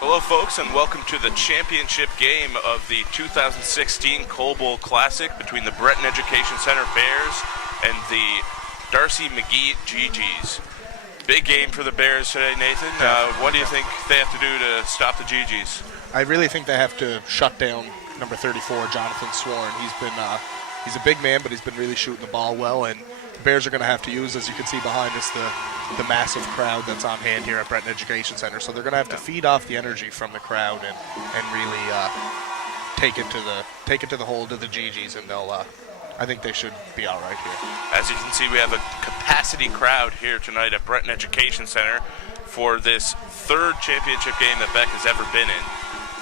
Hello, folks, and welcome to the championship game of the 2016 Coal Bowl Classic between the Breton Education Center Bears and the Darcy McGee GGs. Big game for the Bears today, Nathan. What do you think they have to do to stop the GGs? I really think they have to shut down number 34, Jonathan Sworn. He's a big man, but he's been really shooting the ball well, and the Bears are going to have to use, as you can see behind us, the massive crowd that's on hand here at Breton Education Center. So they're going to have to feed off the energy from the crowd and really take it to the hole to the GGs, and I think they should be all right here. As you can see, we have a capacity crowd here tonight at Breton Education Center for this third championship game that Beck has ever been in.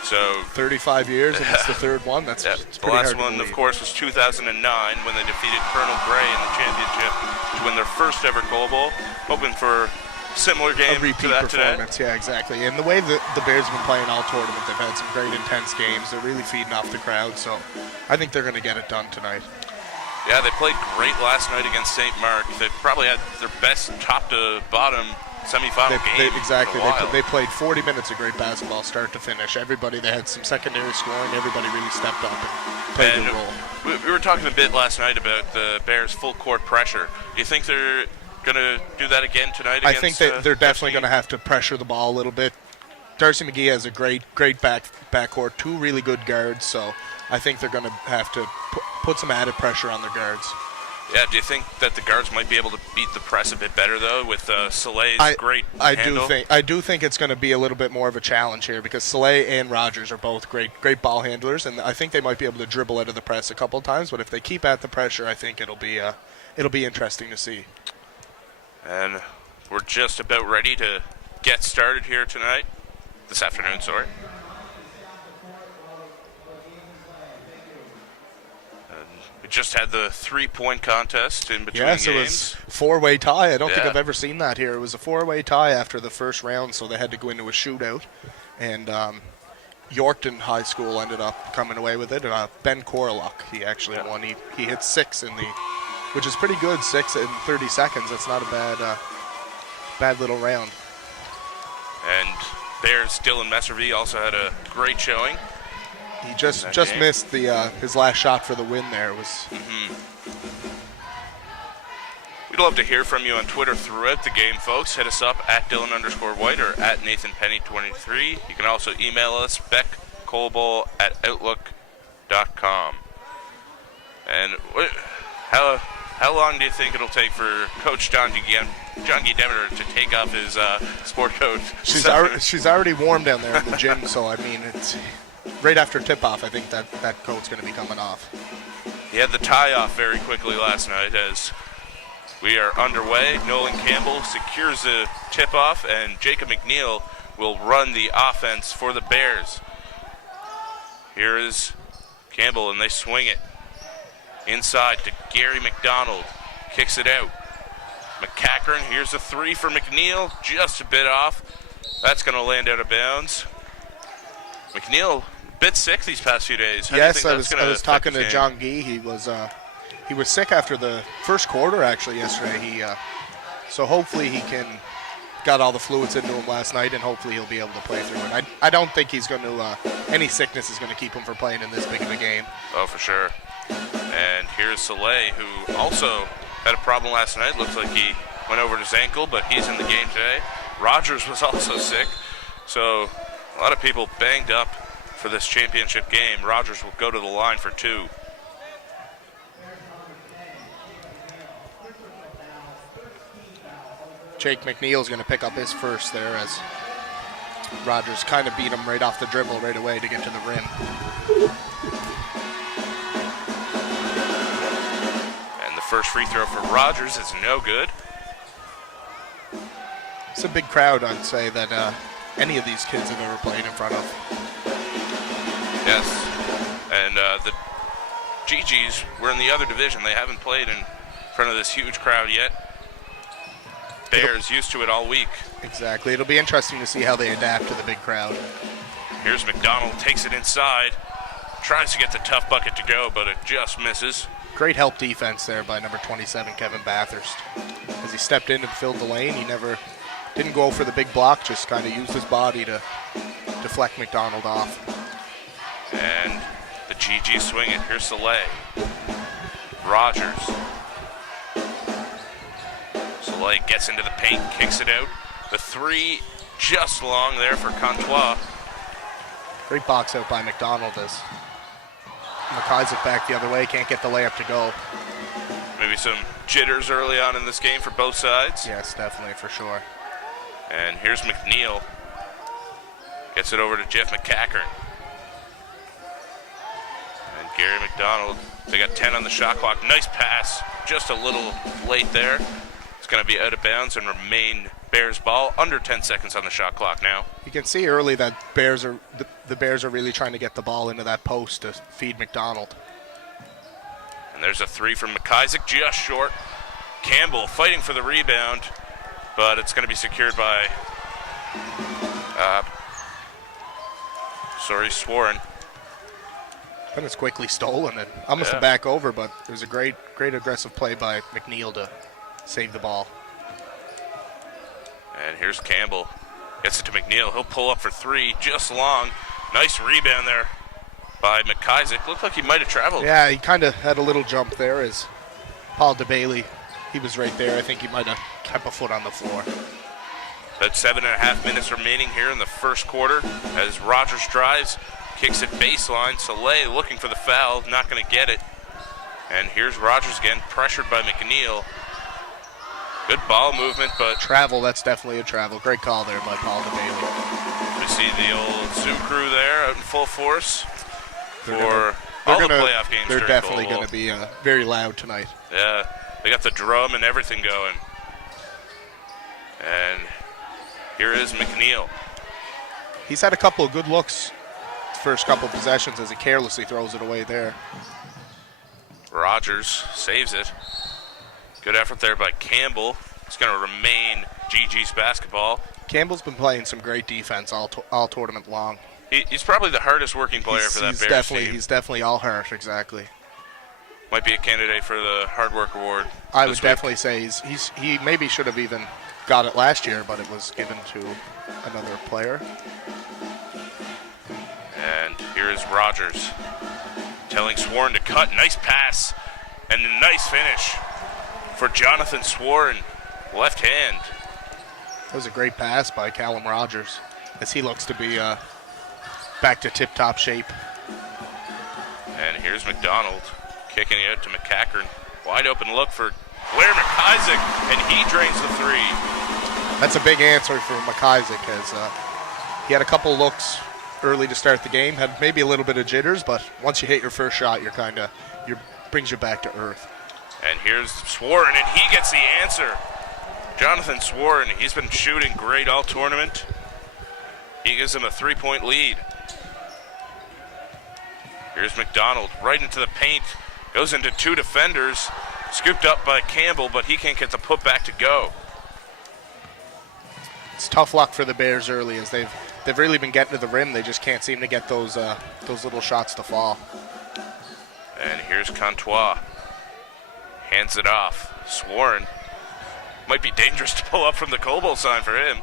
So 35 years, and it's the third one. That's the last one, of course, was 2009 when they defeated Colonel Gray in the championship to win their first ever Coal Bowl. Hoping for a similar game a repeat to that performance. Today. Yeah, exactly. And the way that the Bears have been playing all tournament, they've had some great intense games. They're really feeding off the crowd, so I think they're going to get it done tonight. Yeah, they played great last night against St. Mark. They probably had their best top to bottom semifinal game. Exactly. They played 40 minutes of great basketball, start to finish. They had some secondary scoring. Everybody really stepped up and played their role. We were talking a bit last night about the Bears' full court pressure. Do you think they're going to do that again tonight? I think they're definitely going to have to pressure the ball a little bit. Darcy McGee has a great backcourt, two really good guards, so I think they're going to have to put some added pressure on their guards. Yeah, do you think that the guards might be able to beat the press a bit better, though, with Soleil's great handle? I do think it's going to be a little bit more of a challenge here because Soleil and Rogers are both great ball handlers, and I think they might be able to dribble out of the press a couple of times, but if they keep at the pressure, I think it'll be interesting to see. And we're just about ready to get started here tonight. This afternoon, sorry. We just had the three-point contest in between games. Yes, it was four-way tie. I don't think I've ever seen that here. It was a four-way tie after the first round, so they had to go into a shootout. And Yorkton High School ended up coming away with it. Ben Korlock, he actually won. He hit six which is pretty good, 6 in 30 seconds. That's not a bad little round. And Bears' Dylan Messervy also had a great showing. He just missed his last shot for the win there. We'd love to hear from you on Twitter throughout the game, folks. Hit us up at Dylan_White or at NathanPenny23. You can also email us, beckcoalbowl@outlook.com. And how long do you think it'll take for Coach John G. Demeter to take off his sport coat? She's already warm down there in the gym, so I mean it's right after tip-off. I think that coat's going to be coming off. He had the tie-off very quickly last night as we are underway. Nolan Campbell secures the tip-off, and Jacob McNeil will run the offense for the Bears. Here is Campbell, and they swing it inside to Gary McDonald. Kicks it out. McCachran, here's a three for McNeil, just a bit off. That's going to land out of bounds. McNeil, a bit sick these past few days. Yes, I was talking to John Gee. He was sick after the first quarter, actually, yesterday. So hopefully he got all the fluids into him last night, and hopefully he'll be able to play through it. I don't think he's going to, any sickness is going to keep him from playing in this big of a game. Oh, for sure. And here's Soleil, who also had a problem last night. Looks like he went over his ankle, but he's in the game today. Rogers was also sick. So a lot of people banged up for this championship game. Rogers will go to the line for two. Jake McNeil's going to pick up his first there as Rogers kind of beat him right off the dribble right away to get to the rim. First free throw for Rogers is no good. It's a big crowd, I'd say, that any of these kids have ever played in front of. Yes. And the GGs were in the other division. They haven't played in front of this huge crowd yet. Bears used to it all week. Exactly. It'll be interesting to see how they adapt to the big crowd. Here's McDonald, takes it inside. Tries to get the tough bucket to go, but it just misses. Great help defense there by number 27, Kevin Bathurst. As he stepped in and filled the lane, he didn't go for the big block, just kind of used his body to deflect McDonald off. And the GG swing it. Here's Soleil. Rogers. Soleil gets into the paint, kicks it out. The three just long there for Comtois. Great box out by McDonald as McIsaac back the other way, can't get the layup to go. Maybe some jitters early on in this game for both sides. Yes, definitely, for sure. And here's McNeil. Gets it over to Jeff McCackern. And Gary McDonald. They got 10 on the shot clock. Nice pass. Just a little late there. It's going to be out of bounds and remain Bears ball. Under 10 seconds on the shot clock now. You can see early that the Bears are really trying to get the ball into that post to feed McDonald. And there's a three from McIsaac, just short. Campbell fighting for the rebound, but it's going to be secured by Swarren. Then it's quickly stolen and almost a back over, but it was a great aggressive play by McNeil to save the ball. And here's Campbell. Gets it to McNeil. He'll pull up for three, just long. Nice rebound there by McIsaac. Looked like he might have traveled. Yeah, he kind of had a little jump there as Paul DeBailey, he was right there. I think he might have kept a foot on the floor. About 7.5 minutes remaining here in the first quarter as Rogers drives, kicks it baseline. Soleil looking for the foul, not going to get it. And here's Rogers again, pressured by McNeil. Good ball movement, but... Travel, that's definitely a travel. Great call there by Paul DeBailey. We see the old Sioux crew there out in full force for all the playoff games. They're definitely going to be very loud tonight. Yeah, they got the drum and everything going. And here is McNeil. He's had a couple of good looks first couple possessions as he carelessly throws it away there. Rogers saves it. Good effort there by Campbell. It's going to remain GG's basketball. Campbell's been playing some great defense all tournament long. He's probably the hardest working player for that Bears team. He's definitely all hurt, exactly. Might be a candidate for the hard work award. I would definitely say he maybe should have even got it last year, but it was given to another player. And here is Rogers telling Swarren to cut. Nice pass and a nice finish for Jonathan Swarren, left hand. That was a great pass by Callum Rogers as he looks to be back to tip-top shape. And here's McDonald kicking it out to McCackern. Wide open look for Blair McIsaac, and he drains the three. That's a big answer for McIsaac as he had a couple looks early to start the game, had maybe a little bit of jitters, but once you hit your first shot, brings you back to earth. And here's Swarren, and he gets the answer. Jonathan Swarren, he's been shooting great all tournament. He gives him a 3-point lead. Here's McDonald right into the paint. Goes into two defenders. Scooped up by Campbell, but he can't get the putback to go. It's tough luck for the Bears early as they've really been getting to the rim. They just can't seem to get those little shots to fall. And here's Comtois. Hands it off. Swarren. Might be dangerous to pull up from the Cobo sign for him.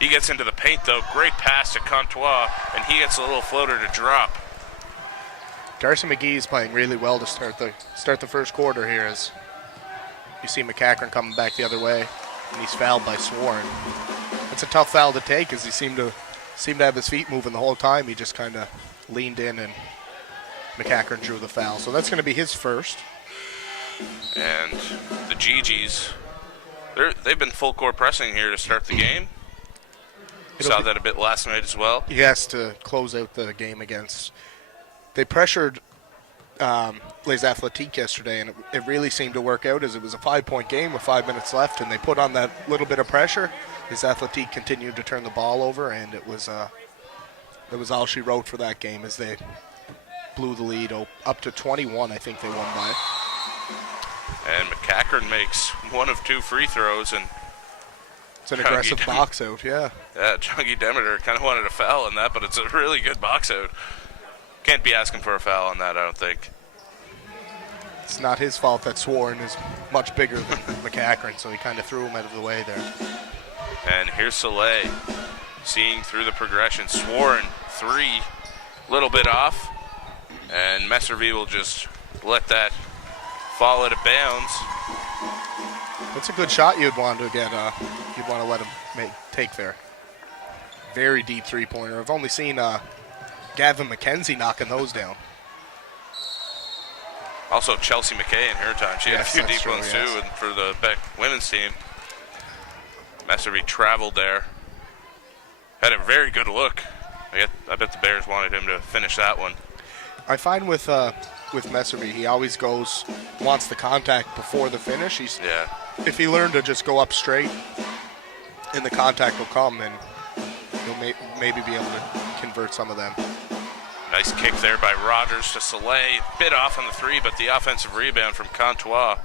He gets into the paint, though. Great pass to Comtois, and he gets a little floater to drop. Darcy McGee's playing really well to start the first quarter here as you see McCackern coming back the other way, and he's fouled by Swarren. It's a tough foul to take as he seemed to have his feet moving the whole time. He just kind of leaned in and McCackern drew the foul. So that's going to be his first. And the GGs, they've been full court pressing here to start the game. Saw that a bit last night as well. Yes, to close out the game against. They pressured Les Athletiques yesterday, and it really seemed to work out as it was a 5-point game with 5 minutes left, and they put on that little bit of pressure. Les Athletiques continued to turn the ball over, and it was all she wrote for that game as they blew the lead up to 21, I think they won by. And McCackern makes one of two free throws, and it's an aggressive box out, yeah. Yeah, Chunky Demeter kind of wanted a foul on that, but it's a really good box out. Can't be asking for a foul on that, I don't think. It's not his fault that Swarren is much bigger than McCackern, so he kind of threw him out of the way there. And here's Soleil, seeing through the progression. Swarren three, a little bit off, and Messervy will just let that fall out of bounds. That's a good shot you'd want to get. You'd want to let him take there. Very deep three-pointer. I've only seen Gavin McKenzie knocking those down. Also, Chelsea McKay in her time. She had a few deep true, ones too for the Beck women's team. Messervy traveled there. Had a very good look. I bet the Bears wanted him to finish that one. I find with Messervy, he always wants the contact before the finish. If he learned to just go up straight and the contact will come, then he'll maybe be able to convert some of them. Nice kick there by Rogers to Soleil. Bit off on the three, but the offensive rebound from Comtois.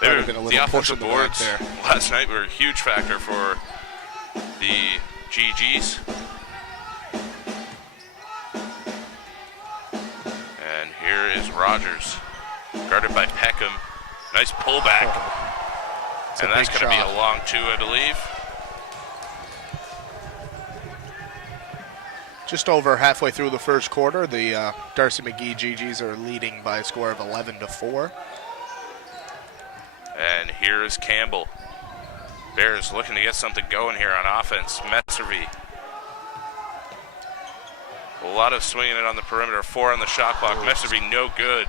The offensive boards there last night were a huge factor for the GGs. And here is Rogers, guarded by Peckham. Nice pullback. And that's going to be a long two, I believe. Just over halfway through the first quarter, the Darcy McGee GGs are leading by a score of 11-4. And here is Campbell. Bears looking to get something going here on offense. Messervy. A lot of swinging it on the perimeter. 4 on the shot clock. Messervy no good.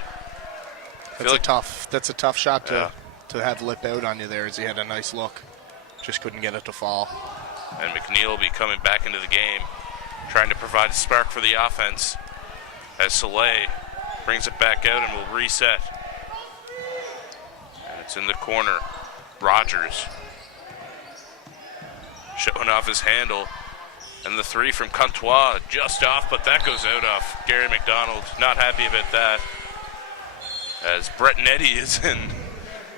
That's a tough shot to have lip out on you there, as he had a nice look. Just couldn't get it to fall. And McNeil will be coming back into the game, trying to provide a spark for the offense as Soleil brings it back out and will reset. And it's in the corner. Rogers showing off his handle. And the three from Comtois just off, but that goes out off Gary McDonald. Not happy about that. As Breton Eddy is in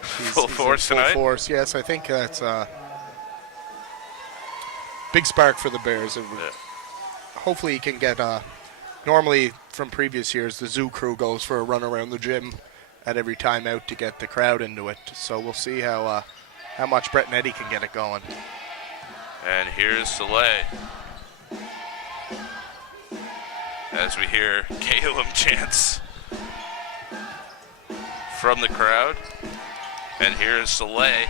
full force tonight. Full force, yes. I think that's a big spark for the Bears. Hopefully he can get, normally from previous years, the zoo crew goes for a run around the gym at every time out to get the crowd into it. So we'll see how much Breton Eddy can get it going. And here's Soleil. As we hear Calum chants from the crowd. And here's Soleil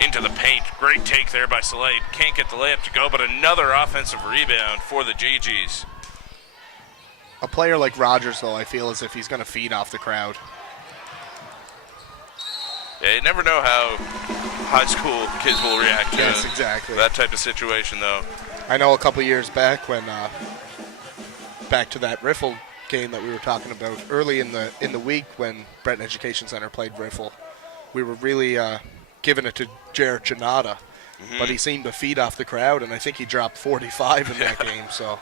into the paint. Great take there by Soleil. Can't get the layup to go, but another offensive rebound for the GGs. A player like Rogers, though, I feel as if he's going to feed off the crowd. Yeah, you never know how high school kids will react to that type of situation, though. I know a couple years back when, back to that Riffle game that we were talking about early in the week when Breton Education Center played Riffle, we were really giving it to Jared Janata, but he seemed to feed off the crowd, and I think he dropped 45 in that game. So.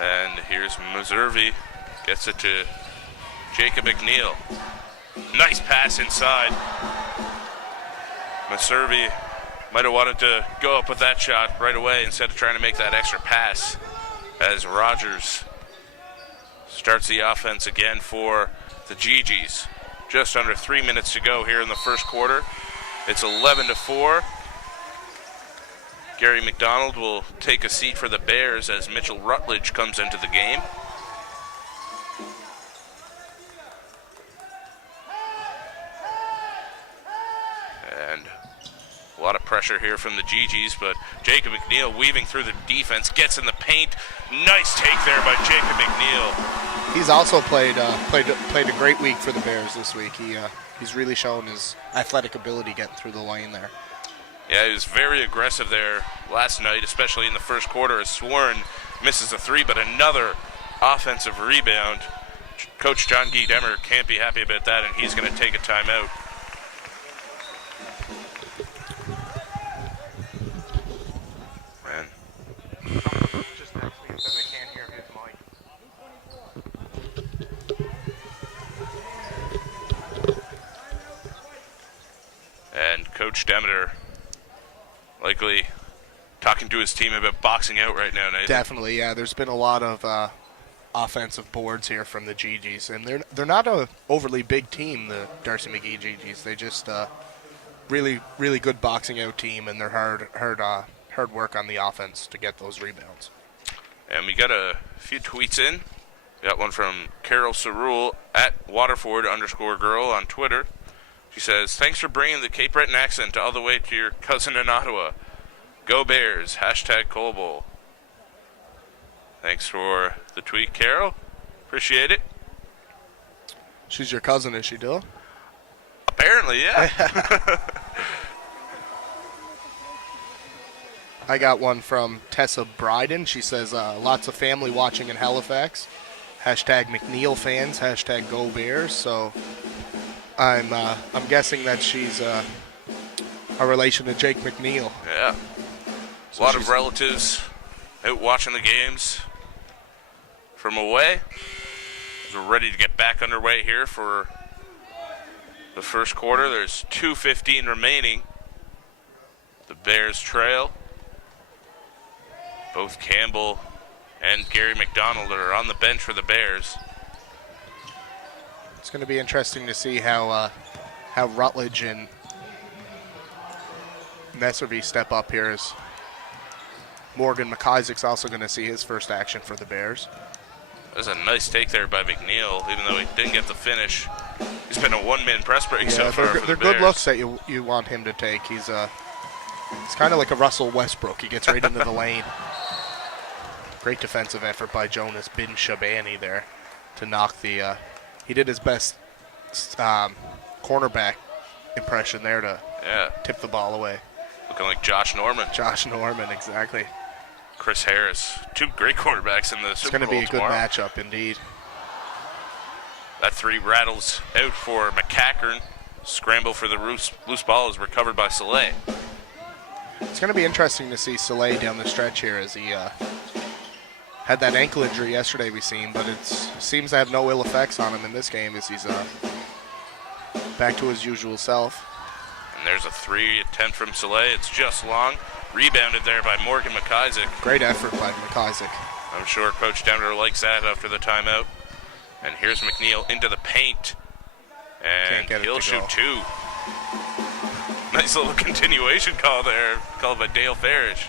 And here's Messervy, gets it to Jacob McNeil. Nice pass inside. Messervy might have wanted to go up with that shot right away instead of trying to make that extra pass, as Rogers starts the offense again for the GGs. Just under 3 minutes to go here in the first quarter. It's 11-4. Gary McDonald will take a seat for the Bears as Mitchell Rutledge comes into the game. And a lot of pressure here from the GGs, but Jacob McNeil weaving through the defense, gets in the paint. Nice take there by Jacob McNeil. He's also played a great week for the Bears this week. He's really shown his athletic ability getting through the lane there. Yeah, he was very aggressive there last night, especially in the first quarter, as Sworn misses a three, but another offensive rebound. Coach John Guy Demmer can't be happy about that, and he's going to take a timeout. Just next week, but I can't hear his mic. And Coach Demeter likely talking to his team about boxing out right now, Nathan. Definitely, yeah. There's been a lot of offensive boards here from the GGs, and they're not a overly big team, the Darcy McGee GGs. They just really good boxing out team, and they're hard hard work on the offense to get those rebounds. And we got a few tweets in. We got one from Carol Cerule at Waterford_girl on Twitter. She says, thanks for bringing the Cape Breton accent all the way to your cousin in Ottawa. Go Bears, #Colbowl. Thanks for the tweet, Carol. Appreciate it. She's your cousin, is she, Dill? Apparently, yeah. I got one from Tessa Bryden. She says, lots of family watching in Halifax. #McNeil fans, #Go Bears. So I'm guessing that she's a relation to Jake McNeil. Yeah. A lot of relatives out watching the games from away. We're ready to get back underway here for the first quarter. There's 2:15 remaining. The Bears trail. Both Campbell and Gary McDonald are on the bench for the Bears. It's going to be interesting to see how Rutledge and Messervy step up here, as Morgan McIsaac's also going to see his first action for the Bears. That was a nice take there by McNeil, even though he didn't get the finish. He's been a one-man press break so far for the they're Bears. good looks that you want him to take. He's kind of like a Russell Westbrook. He gets right into the lane. Great defensive effort by Jonas Bin Shabani there to knock the. He did his best cornerback impression there to tip the ball away. Looking like Josh Norman. Josh Norman, exactly. Chris Harris. Two great quarterbacks in the Super Bowl. It's going to be a good tomorrow. matchup indeed. That three rattles out for McCackern. Scramble for the loose ball is recovered by Soleil. It's going to be interesting to see Soleil down the stretch here, as he had that ankle injury yesterday we seen, but it seems to have no ill effects on him in this game, as he's back to his usual self. And there's a three attempt from Soleil. It's just long. Rebounded there by Morgan McIsaac. Great effort by McIsaac. I'm sure Coach Downer likes that after the timeout. And here's McNeil into the paint. And he'll shoot two. Nice little continuation call there, called by Dale Farish.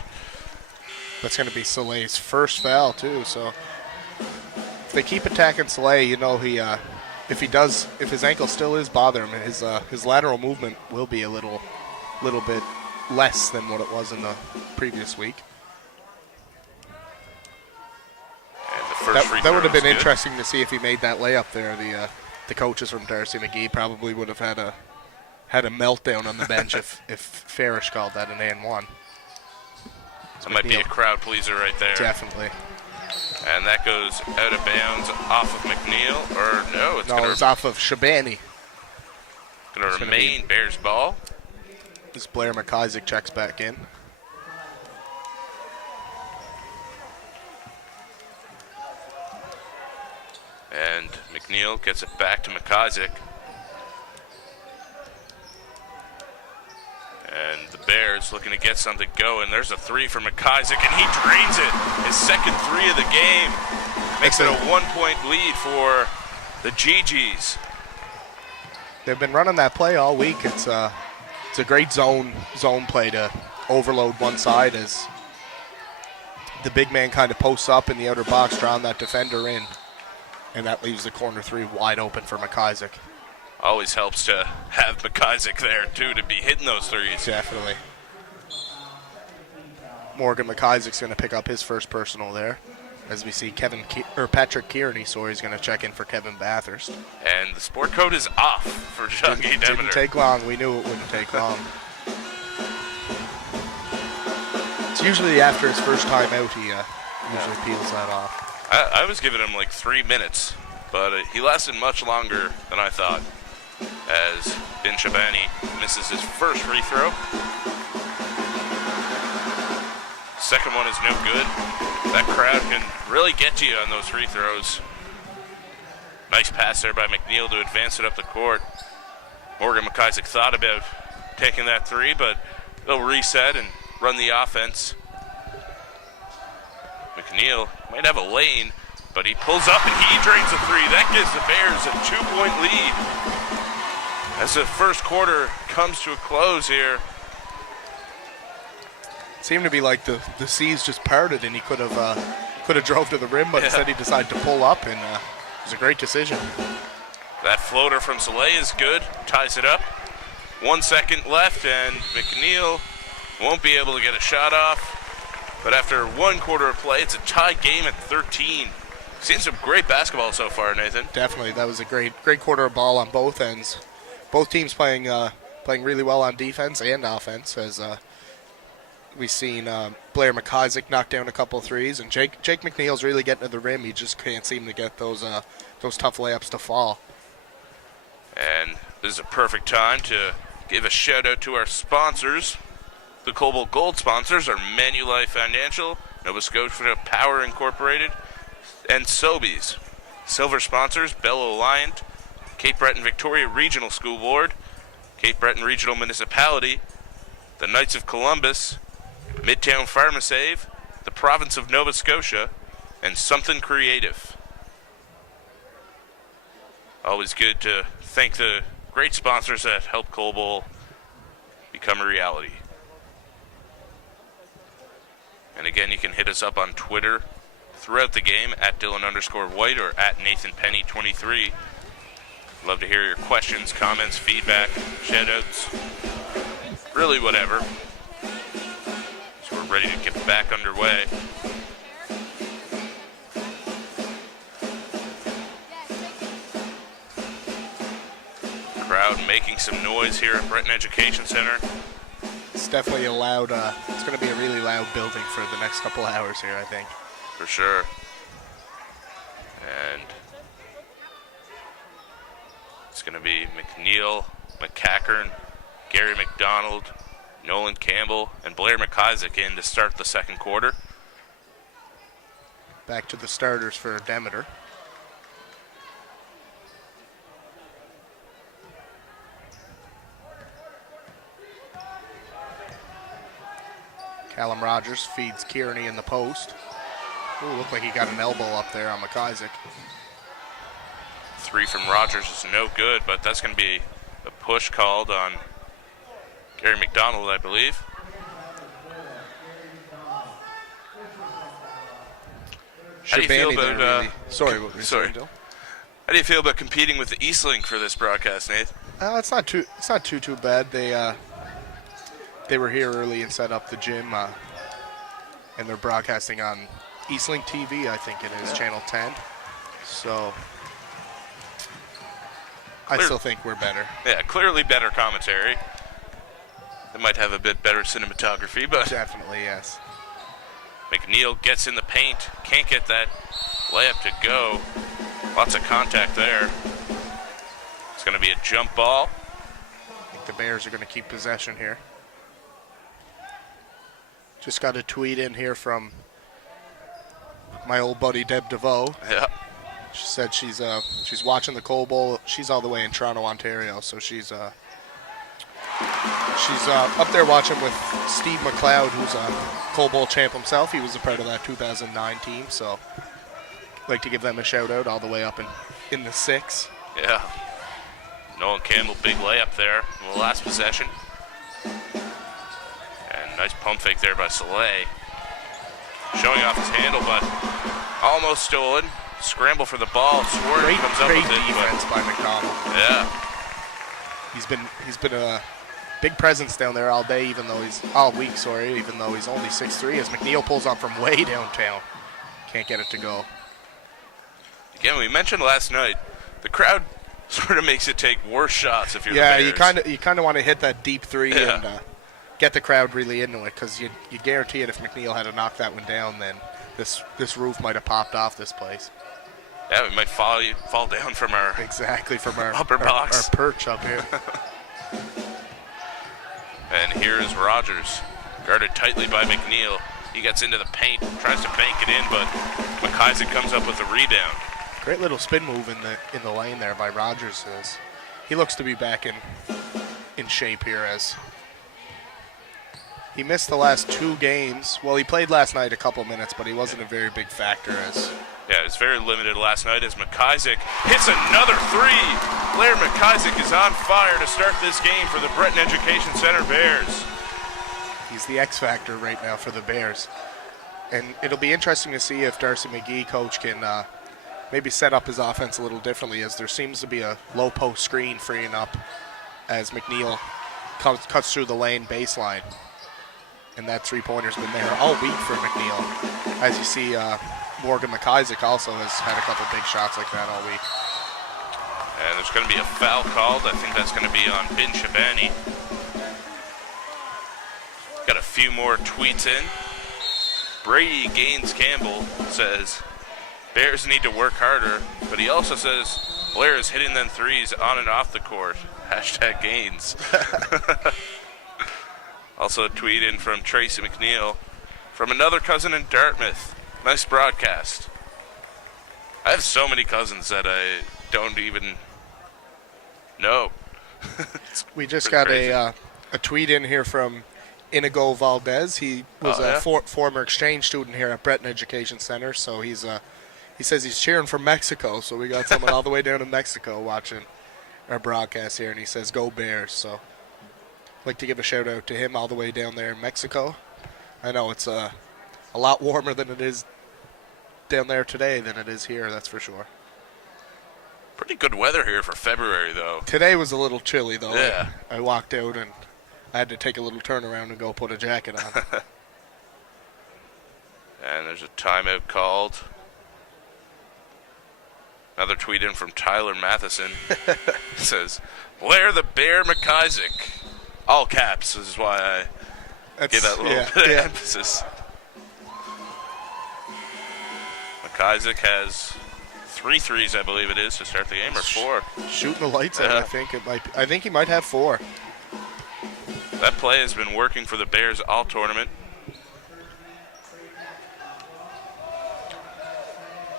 That's going to be Soleil's first foul too. So if they keep attacking Soleil, you know if his ankle still is bothering him, his lateral movement will be a little bit less than what it was in the previous week. And the first free throw that would have been good. interesting to see if he made that layup there. The coaches from Darcy McGee probably would have had a meltdown on the bench if Farish called that an and-one. That might be a crowd pleaser right there. Definitely. And that goes out of bounds off of McNeil. It's off of Shabani. Going to remain Bears ball. As Blair McIsaac checks back in. And McNeil gets it back to McIsaac. And the Bears looking to get something going. There's a three for McIsaac, and he drains it. His second three of the game. Makes it a 1-point lead for the GGs. They've been running that play all week. It's a great zone play to overload one side, as the big man kind of posts up in the outer box, drawing that defender in, and that leaves the corner three wide open for McIsaac. Always helps to have McIsaac there, too, to be hitting those threes. Definitely. Morgan McIsaac's going to pick up his first personal there, as we see Patrick Kearney, so he's going to check in for Kevin Bathurst. And the sport coat is off for Shuggy Demeter. Didn't take long. We knew it wouldn't take long. It's usually after his first time out he usually peels that off. I was giving him like 3 minutes, but he lasted much longer than I thought, as Bin Shabani misses his first free throw. Second one is no good. That crowd can really get to you on those free throws. Nice pass there by McNeil to advance it up the court. Morgan McIsaac thought about taking that three, but they'll reset and run the offense. McNeil might have a lane, but he pulls up and he drains a three. That gives the Bears a 2-point lead as the first quarter comes to a close here. Seemed to be like the seas just parted and he could have drove to the rim, but instead he decided to pull up, and it was a great decision. That floater from Soleil is good, ties it up. 1 second left, and McNeil won't be able to get a shot off. But after 1 quarter of play, it's a tie game at 13. Seen some great basketball so far, Nathan. Definitely, that was a great quarter of ball on both ends. Both teams playing really well on defense and offense, as we've seen Blair McIsaac knock down a couple threes, and Jake McNeil's really getting to the rim. He just can't seem to get those tough layups to fall. And this is a perfect time to give a shout out to our sponsors. The Cobalt Gold sponsors are Manulife Financial, Nova Scotia Power Incorporated, and Sobeys. Silver sponsors, Bell Alliant, Cape Breton Victoria Regional School Board, Cape Breton Regional Municipality, the Knights of Columbus, Midtown Pharmasave, the Province of Nova Scotia, and Something Creative. Always good to thank the great sponsors that help Cobalt become a reality. And again, you can hit us up on Twitter throughout the game at Dylan_White or at NathanPenny23. Love to hear your questions, comments, feedback, shoutouts, really whatever. So we're ready to get back underway. Crowd making some noise here at Breton Education Center. It's definitely a loud, it's going to be a really loud building for the next couple hours here, I think. For sure. And it's going to be McNeil, McCackern, Gary McDonald, Nolan Campbell, and Blair McIsaac in to start the second quarter. Back to the starters for Demeter. Callum Rogers feeds Kearney in the post. Ooh, looked like he got an elbow up there on McIsaac. 3 from Rogers is no good, but that's going to be a push called on Gary McDonald, I believe. How do you feel about really. Sorry, what were you sorry. saying, Jill? How do you feel about competing with the Eastlink for this broadcast, Nate? It's not too bad. They were here early and set up the gym, and they're broadcasting on Eastlink TV, I think it is, Channel 10. So I still think we're better. Yeah, clearly better commentary. They might have a bit better cinematography, but Definitely, yes. McNeil gets in the paint, can't get that layup to go. Lots of contact there. It's going to be a jump ball. I think the Bears are going to keep possession here. Just got a tweet in here from my old buddy Deb DeVoe. Yeah. She said she's watching the Coal Bowl. She's all the way in Toronto, Ontario, so she's up there watching with Steve McLeod, who's a Coal Bowl champ himself. He was a part of that 2009 team, so I'd like to give them a shout out all the way up in the 6. Yeah. Nolan Campbell, big layup there in the last possession. And nice pump fake there by Soleil. Showing off his handle, but almost stolen. Scramble for the ball. Swerve comes up Great with it. defense by McDonald. Yeah. He's been a big presence down there all day, even though he's only 6'3", as McNeil pulls up from way downtown. Can't get it to go. Again, we mentioned last night, the crowd sort of makes it take worse shots if you're the Bears. you kind of want to hit that deep three and get the crowd really into it, because you guarantee it, if McNeil had to knock that one down, then this roof might have popped off this place. Yeah, we might fall down from our upper box. Our perch up here. And here is Rogers, guarded tightly by McNeil. He gets into the paint, tries to bank it in, but McIsaac comes up with a rebound. Great little spin move in the lane there by Rogers. He looks to be back in shape here, as he missed the last 2 games. Well, he played last night a couple minutes, but he wasn't a very big factor. Yeah, it was very limited last night as McIsaac hits another 3. Blair McIsaac is on fire to start this game for the Breton Education Center Bears. He's the X factor right now for the Bears. And it'll be interesting to see if Darcy McGee, coach, can maybe set up his offense a little differently, as there seems to be a low post screen freeing up as McNeil cuts through the lane baseline. And that three-pointer's been there all week for McNeil. As you see, Morgan McIsaac also has had a couple big shots like that all week. And there's going to be a foul called. I think that's going to be on Bin Shabani. Got a few more tweets in. Brady Gaines Campbell says, Bears need to work harder, but he also says, Blair is hitting them threes on and off the court. Hashtag Gaines. Also a tweet in from Tracy McNeil. From another cousin in Dartmouth. Nice broadcast. I have so many cousins that I don't even know. We just got a tweet in here from Inigo Valdez. He was a former exchange student here at Breton Education Center, so he says he's cheering for Mexico, so we got someone all the way down in Mexico watching our broadcast here, and he says, go Bears. So I'd like to give a shout out to him all the way down there in Mexico. I know it's a lot warmer than it is down there today than it is here, that's for sure. Pretty good weather here for February, though. Today was a little chilly, though. Yeah. I walked out and I had to take a little turnaround and go put a jacket on. And there's a timeout called. Another tweet in from Tyler Matheson. Says, Blair the Bear McIsaac. All caps is why I give that little bit of emphasis. McIsaac has 3 threes, I believe it is, to start the game, or 4. Shooting the lights out, I think it might be. I think he might have 4. That play has been working for the Bears all tournament.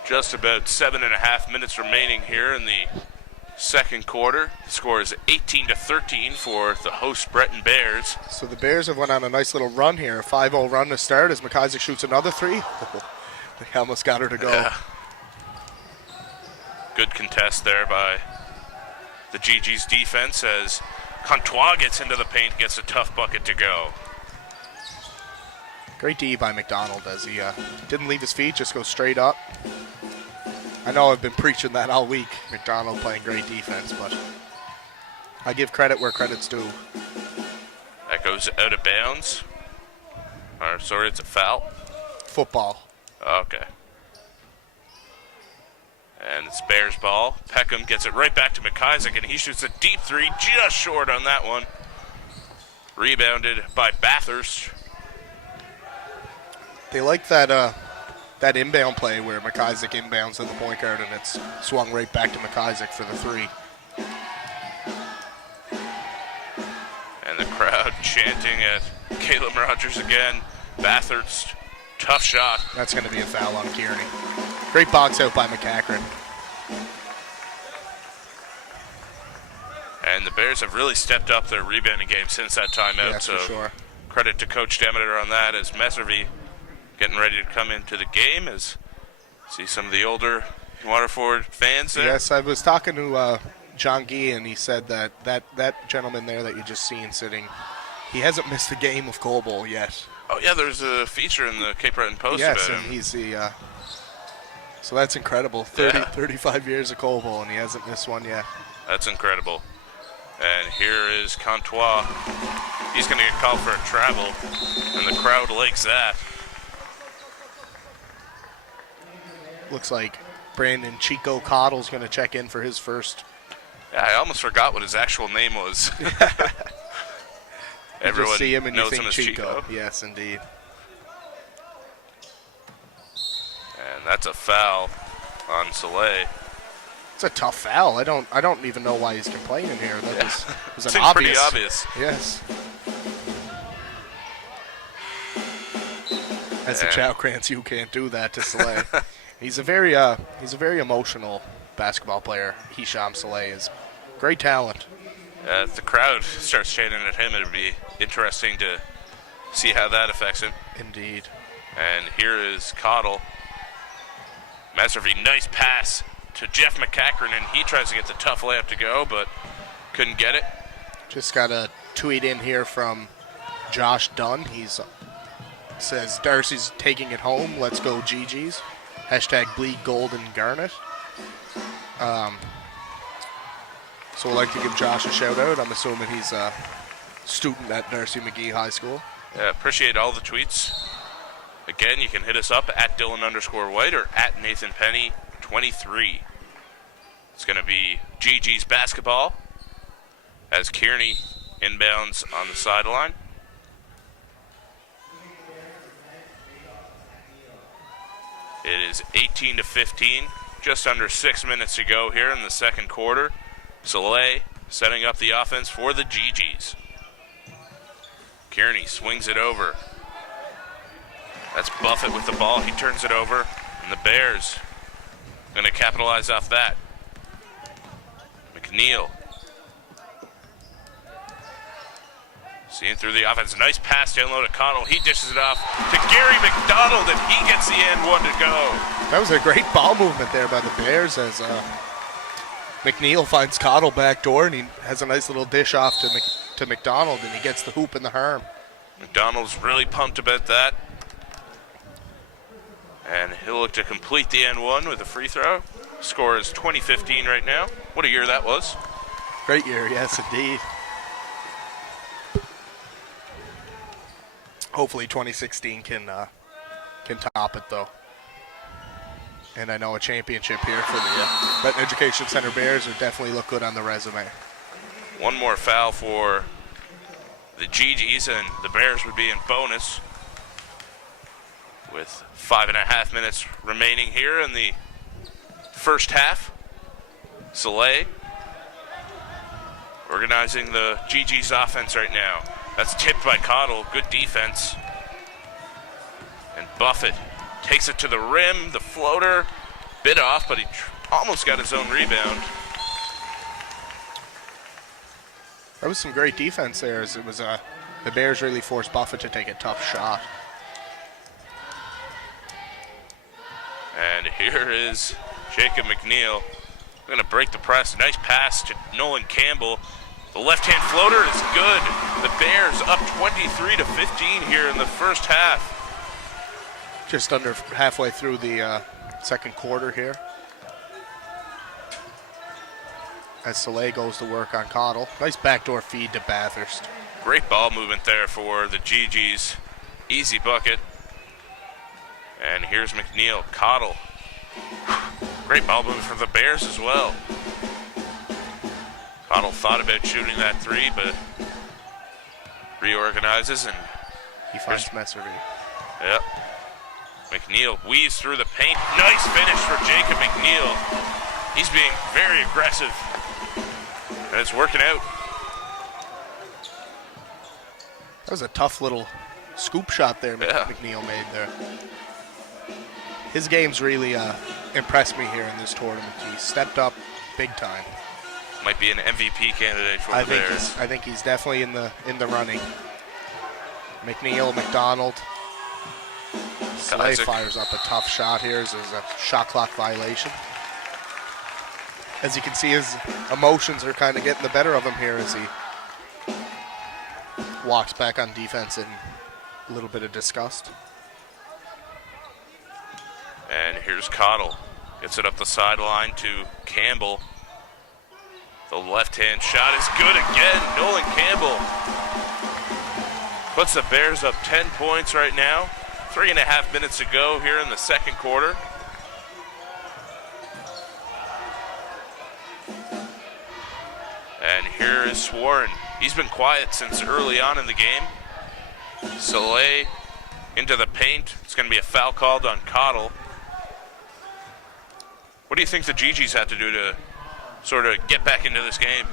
Just about 7.5 minutes remaining here in the second quarter. The score is 18-13 for the host Breton Bears. So the Bears have went on a nice little run here, a 5-0 run to start as McIsaac shoots another 3. They almost got her to go. Yeah. Good contest there by the GG's defense as Contois gets into the paint, gets a tough bucket to go. Great D by McDonald as he didn't leave his feet, just goes straight up. I know I've been preaching that all week, McDonald playing great defense, but I give credit where credit's due. That goes out of bounds. Or, sorry, it's a foul. Football. Okay. And it's Bears ball. Peckham gets it right back to McIsaac, and he shoots a deep 3, just short on that one. Rebounded by Bathurst. They like that that inbound play where McIsaac inbounds in the point guard, and it's swung right back to McIsaac for the 3. And the crowd chanting at Caleb Rogers again. Bathurst, tough shot. That's going to be a foul on Kearney. Great box out by McCachran. And the Bears have really stepped up their rebounding game since that timeout. Yeah, so for sure. Credit to Coach Demeter on that, as Messervy getting ready to come into the game. As see some of the older Waterford fans there. Yes, I was talking to John Gee, and he said that gentleman there that you just seen sitting, he hasn't missed a game of Coal Bowl yet. Oh yeah, there's a feature in the Cape Breton Post yes, about and him. he's the so that's incredible. 35 years of Coal Bowl, and he hasn't missed one yet. That's incredible. And here is Contois. He's going to get called for a travel, and the crowd likes that. Looks like Brandon Chico Cottle's going to check in for his first. Yeah, I almost forgot what his actual name was. Everyone just see him and you knows think him as Chico. Yes, indeed. And that's a foul on Soleil. It's a tough foul. I don't even know why he's complaining here. That was an Seems obvious. pretty obvious. Yes. As a Chow Krantz, you can't do that to Soleil. He's a very emotional basketball player. Hisham Soleil is great talent. If the crowd starts chanting at him, it'd be interesting to see how that affects him. Indeed. And here is Cottle. Messervy, nice pass to Jeff McCachran, and he tries to get the tough layup to go, but couldn't get it. Just got a tweet in here from Josh Dunn. He's says Darcy's taking it home. Let's go GGs. Hashtag bleed gold and garnet. So we'd like to give Josh a shout out. I'm assuming he's a student at Darcy McGee High School. Yeah, appreciate all the tweets. Again, you can hit us up at Dylan_White or at Nathan Penny 23. It's going to be GG's basketball as Kearney inbounds on the sideline. It is 18-15, just under 6 minutes to go here in the second quarter. Soleil setting up the offense for the GGs. Kearney swings it over. That's Buffett with the ball. He turns it over, and the Bears going to capitalize off that. McNeil. Seeing through the offense. Nice pass down low to Connell. He dishes it off to Gary McDonald, and he gets the end one to go. That was a great ball movement there by the Bears as McNeil finds Connell backdoor, and he has a nice little dish off to McDonald, and he gets the hoop in the harm. McDonald's really pumped about that. And he'll look to complete the end one with a free throw. Score is 20-15 right now. What a year that was. Great year, yes, indeed. Hopefully 2016 can top it, though. And I know a championship here for the Breton Education Center Bears would definitely look good on the resume. One more foul for the GGs, and the Bears would be in bonus with 5.5 minutes remaining here in the first half. Soleil organizing the GG's offense right now. That's tipped by Cottle. Good defense. And Buffett takes it to the rim. The floater bit off, but he almost got his own rebound. That was some great defense there. As it was the Bears really forced Buffett to take a tough shot. And here is Jacob McNeil. Going to break the press. Nice pass to Nolan Campbell. The left-hand floater is good. The Bears up 23-15 here in the first half. Just under halfway through the second quarter here. As Soleil goes to work on Cottle. Nice backdoor feed to Bathurst. Great ball movement there for the GGs. Easy bucket. And here's McNeil. Cottle. Great ball movement for the Bears as well. Cottle thought about shooting that three, but reorganizes, and he finds Messervy. Yep. McNeil weaves through the paint. Nice finish for Jacob McNeil. He's being very aggressive, and it's working out. That was a tough little scoop shot there McNeil made there. His game's really impressed me here in this tournament. He stepped up big time. Might be an MVP candidate for the Bears. I think he's definitely in the running. McNeil, McDonald. Soleil fires up a tough shot here. There's a shot clock violation. As you can see, his emotions are kind of getting the better of him here as he walks back on defense in a little bit of disgust. And here's Cottle. Gets it up the sideline to Campbell. The left-hand shot is good again. Nolan Campbell puts the Bears up 10 points right now. 3.5 minutes to go here in the second quarter. And here is Swarn. He's been quiet since early on in the game. Soleil into the paint. It's going to be a foul called on Cottle. What do you think the GGs have to do to sort of get back into this game?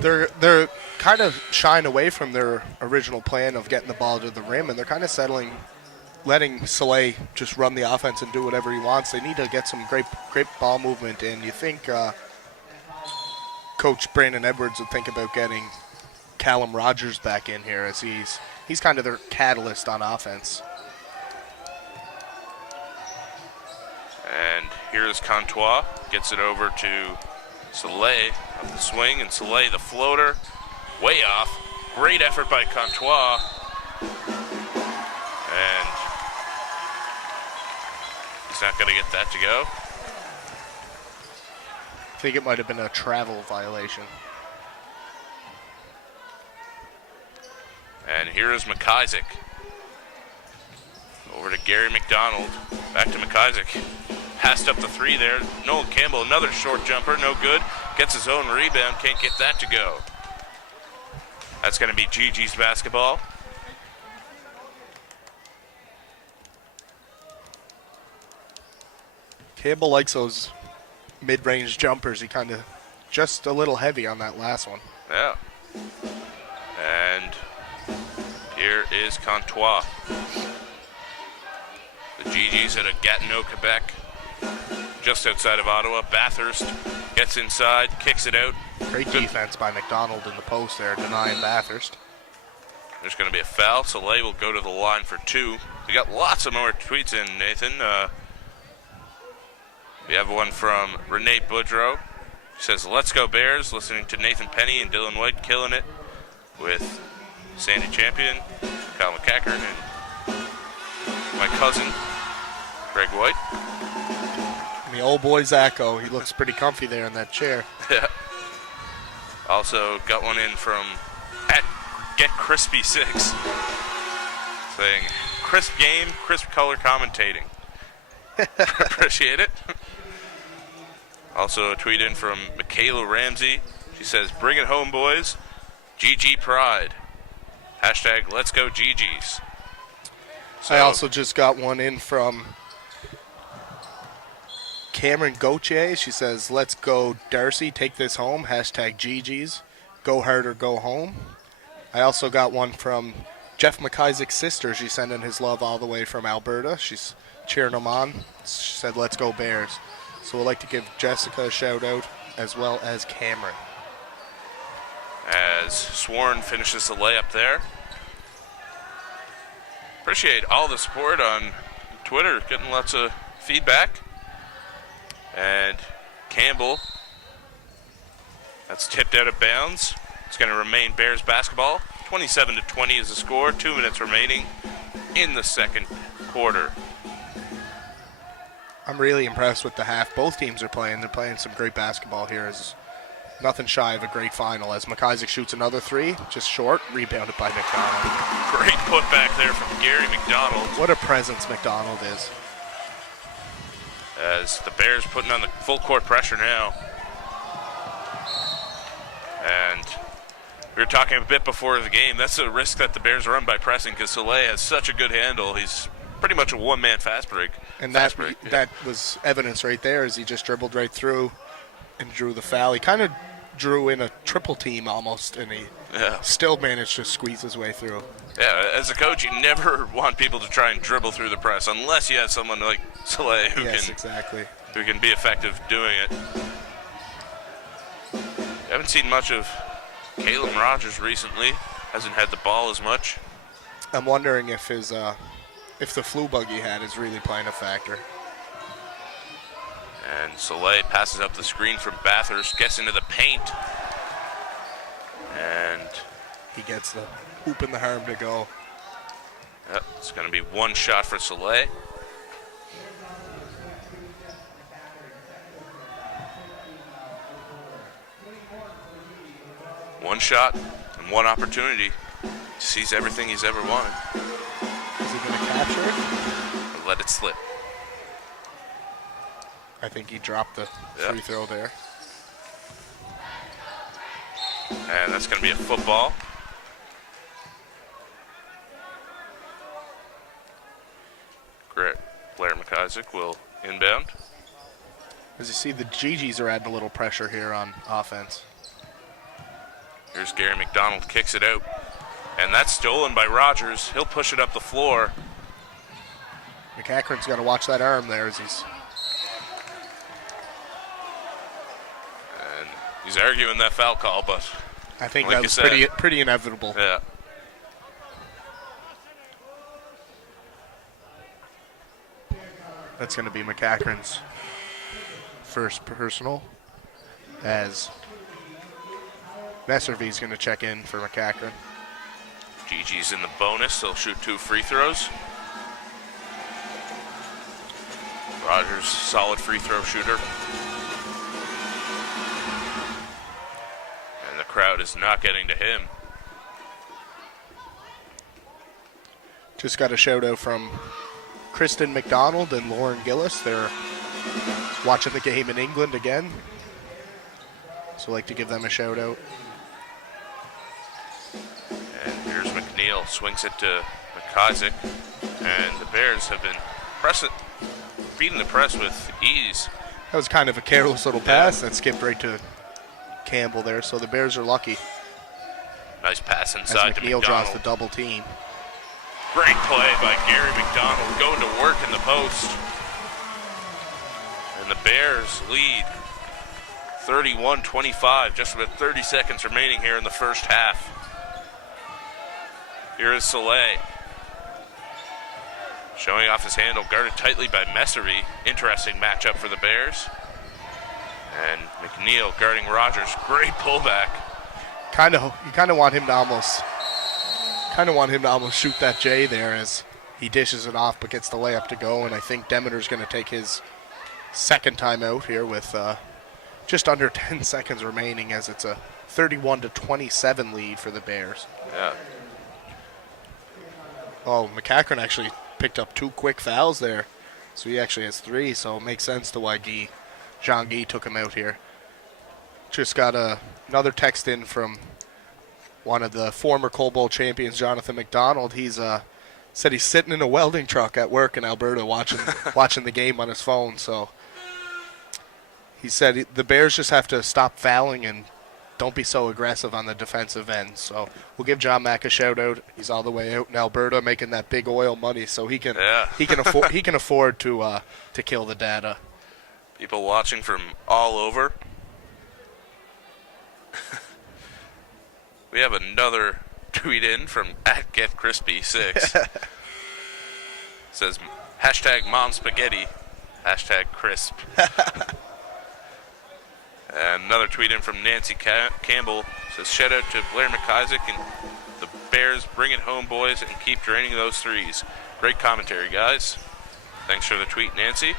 They're kind of shying away from their original plan of getting the ball to the rim, and they're kind of settling, letting Soleil just run the offense and do whatever he wants. They need to get some great ball movement, and you think Coach Brandon Edwards would think about getting Callum Rogers back in here, as he's kind of their catalyst on offense. And here's Contois, gets it over to Soleil on the swing, and Soleil the floater, way off. Great effort by Comtois. And he's not going to get that to go. I think it might have been a travel violation. And here is McIsaac. Over to Gary McDonald. Back to McIsaac. Passed up the three there. Nolan Campbell, another short jumper, no good. Gets his own rebound, can't get that to go. That's going to be Gigi's basketball. Campbell likes those mid-range jumpers. He kind of just a little heavy on that last one. Yeah. And here is Comtois. The GG's at a Gatineau, Quebec, just outside of Ottawa. Bathurst gets inside, kicks it out. Great defense by McDonald in the post there, denying Bathurst. There's going to be a foul. Soleil will go to the line for two. We got lots of more tweets in, Nathan. We have one from Renee Boudreau. He says, "Let's go Bears," listening to Nathan Penny and Dylan White killing it with Sandy Champion, Kyle McCackern, and my cousin, Greg White. And the old boy Zacho, he looks pretty comfy there in that chair. Yeah. Also got one in from at Get Crispy 6 saying, "Crisp game, crisp color commentating." Appreciate it. Also a tweet in from Michaela Ramsey. She says, "Bring it home, boys. GG Pride. Hashtag let's go GG's." So, I also just got one in from Cameron Gauthier. She says, "Let's go Darcy, take this home. Hashtag GG's. Go hard or go home." I also got one from Jeff McIsaac's sister. She's sending his love all the way from Alberta. She's cheering him on. She said, "Let's go Bears." So we'd like to give Jessica a shout out as well as Cameron. As Sworn finishes the layup there. Appreciate all the support on Twitter, getting lots of feedback. And Campbell, that's tipped out of bounds. It's going to remain Bears basketball. 27-20 is the score. 2 minutes remaining in the second quarter. I'm really impressed with the half. Both teams are playing. They're playing some great basketball here. It's nothing shy of a great final as McIsaac shoots another three, just short, rebounded by McDonald. Great putback there from Gary McDonald. What a presence McDonald is. As the Bears putting on the full court pressure now. And we were talking a bit before the game. That's a risk that the Bears run by pressing because Soleil has such a good handle. He's pretty much a one-man fast break. And that was evidence right there as he just dribbled right through and drew the foul. He kind of drew in a triple team almost, and he still managed to squeeze his way through. Yeah, as a coach, you never want people to try and dribble through the press unless you have someone like Soleil who can be effective doing it. Haven't seen much of Kalen Rogers recently. Hasn't had the ball as much. I'm wondering if his if the flu bug he had is really playing a factor. And Soleil passes up the screen from Bathurst, gets into the paint. And he gets the hoop in the arm to go. Yep, it's going to be one shot for Soleil. One shot and one opportunity. Sees everything he's ever wanted. Is he going to capture it? Or let it slip. I think he dropped the free throw there. And that's going to be a football. Great. Blair McIsaac will inbound. As you see, the GGs are adding a little pressure here on offense. Here's Gary McDonald, kicks it out. And that's stolen by Rogers. He'll push it up the floor. McCackern's got to watch that arm there as he's... And he's arguing that foul call, but... I think like that was pretty inevitable. Yeah. That's going to be McCackern's first personal, as Messervy's going to check in for McCackern. Gigi's in the bonus. They'll shoot 2 free throws. Rogers, solid free throw shooter. And the crowd is not getting to him. Just got a shout out from Kristen McDonald and Lauren Gillis. They're watching the game in England again. So I'd like to give them a shout out. And here's McNeil, swings it to McIsaac. And the Bears have been beating the press with ease. That was kind of a careless little pass that skipped right to Campbell there. So the Bears are lucky. Nice pass inside as to McNeil McDonald. draws the double team. Great play by Gary McDonald going to work in the post. And the Bears lead 31-25, just with 30 seconds remaining here in the first half. Here is Soleil. Showing off his handle, guarded tightly by Messery. Interesting matchup for the Bears. And McNeil guarding Rogers. Great pullback. You kind of want him to almost shoot that J there as he dishes it off but gets the layup to go. And I think Demeter's going to take his second time out here with just under 10 seconds remaining, as it's a 31-27 lead for the Bears. Yeah. Oh, McCachran actually picked up 2 quick fouls there. So he actually has 3, so it makes sense to why Jean Guy took him out here. Just got another text in from one of the former Coal Bowl champions, Jonathan McDonald. He's said he's sitting in a welding truck at work in Alberta watching the game on his phone. So he said the Bears just have to stop fouling and don't be so aggressive on the defensive end. So we'll give John Mack a shout out. He's all the way out in Alberta making that big oil money, so he can afford to kill the data. People watching from all over. We have another tweet in from @GetCrispy6. Says #MomSpaghetti, #crisp. And another tweet in from Nancy Campbell. Says shout out to Blair McIsaac and the Bears. Bring it home, boys, and keep draining those threes. Great commentary, guys. Thanks for the tweet, Nancy.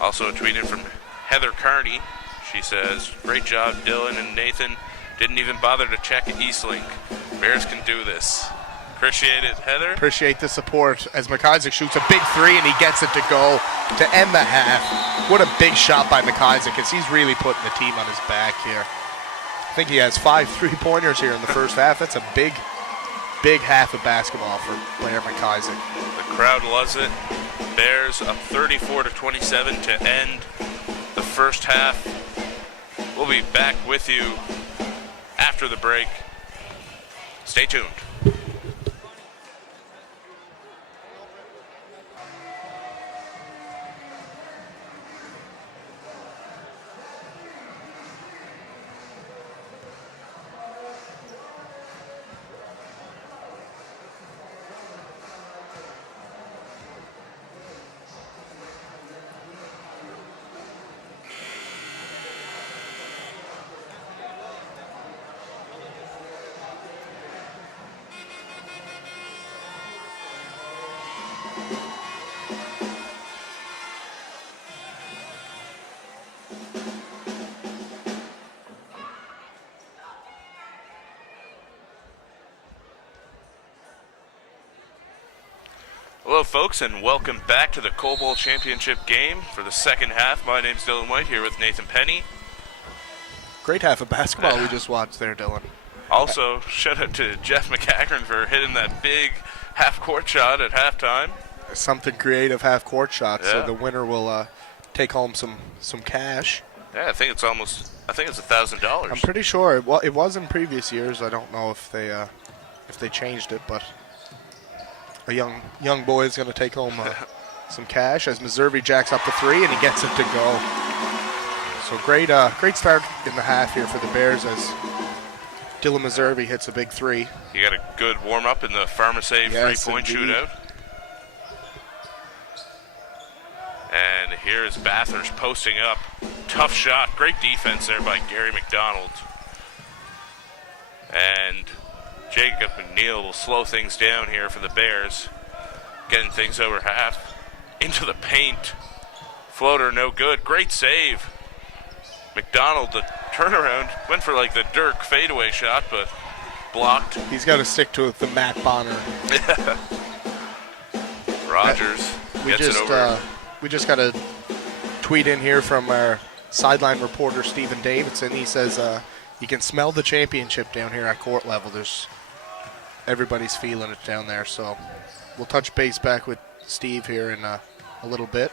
Also a tweet in from Heather Carney. She says, great job, Dylan and Nathan. Didn't even bother to check Eastlink. Bears can do this. Appreciate it, Heather. Appreciate the support as McIsaac shoots a big 3 and he gets it to go to end the half. What a big shot by McIsaac as he's really putting the team on his back here. I think he has 5 3-pointers here in the first half. That's a big half of basketball for Blair McIsaac. The crowd loves it. Bears up 34-27 to end the first half. We'll be back with you after the break. Stay tuned. Hello, folks, and welcome back to the Coal Bowl Championship game for the second half. My name's Dylan White here with Nathan Penny. Great half of basketball we just watched there, Dylan. Also, shout out to Jeff McCachran for hitting that big half-court shot at halftime. Something creative half-court shot, Yeah. so the winner will take home some cash. Yeah, I think it's $1,000. I'm pretty sure it was in previous years. I don't know if they changed it, but a young boy is going to take home some cash as Missouri jacks up the 3 and he gets it to go. So great start in the half here for the Bears as Dylan Missouri hits a big 3. You got a good warm-up in the Pharmacy three-point shootout. And here is Bathurst posting up. Tough shot. Great defense there by Gary McDonald. And Jacob McNeil will slow things down here for the Bears. Getting things over half. Into the paint. Floater no good. Great save. McDonald, the turnaround, went for like the Dirk fadeaway shot, but blocked. He's got to stick to the Matt Bonner. Rogers gets it over. We just got a tweet in here from our sideline reporter, Stephen Davidson. He says you can smell the championship down here at court level. Everybody's feeling it down there. So we'll touch base back with Steve here in a little bit.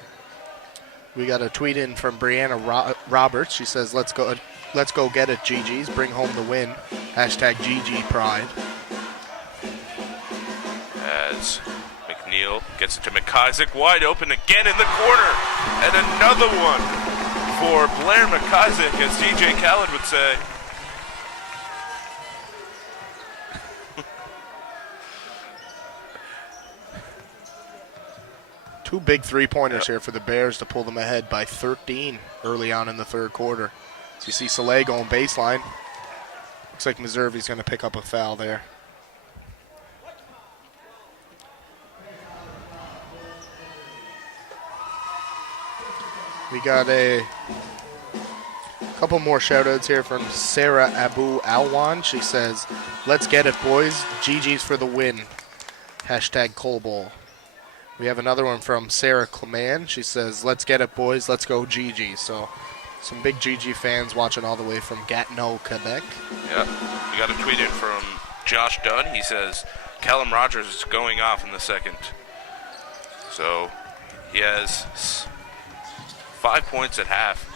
We got a tweet in from Brianna Roberts. She says, let's go get it, GG's. Bring home the win. Hashtag GG Pride. As McNeil gets it to McIsaac, wide open again in the corner. And another one for Blair McIsaac, as DJ Khaled would say. Two big three-pointers here for the Bears to pull them ahead by 13 early on in the third quarter. So you see Soleil going baseline. Looks like Missouri's going to pick up a foul there. We got a couple more shout-outs here from Sarah Abu Alwan. She says, let's get it, boys. GG's for the win. Hashtag Colball. We have another one from Sarah Cleman. She says, let's get it, boys. Let's go, GG. So some big GG fans watching all the way from Gatineau, Quebec. Yeah. We got a tweet in from Josh Dunn. He says, Callum Rogers is going off in the second. So he has 5 points at half.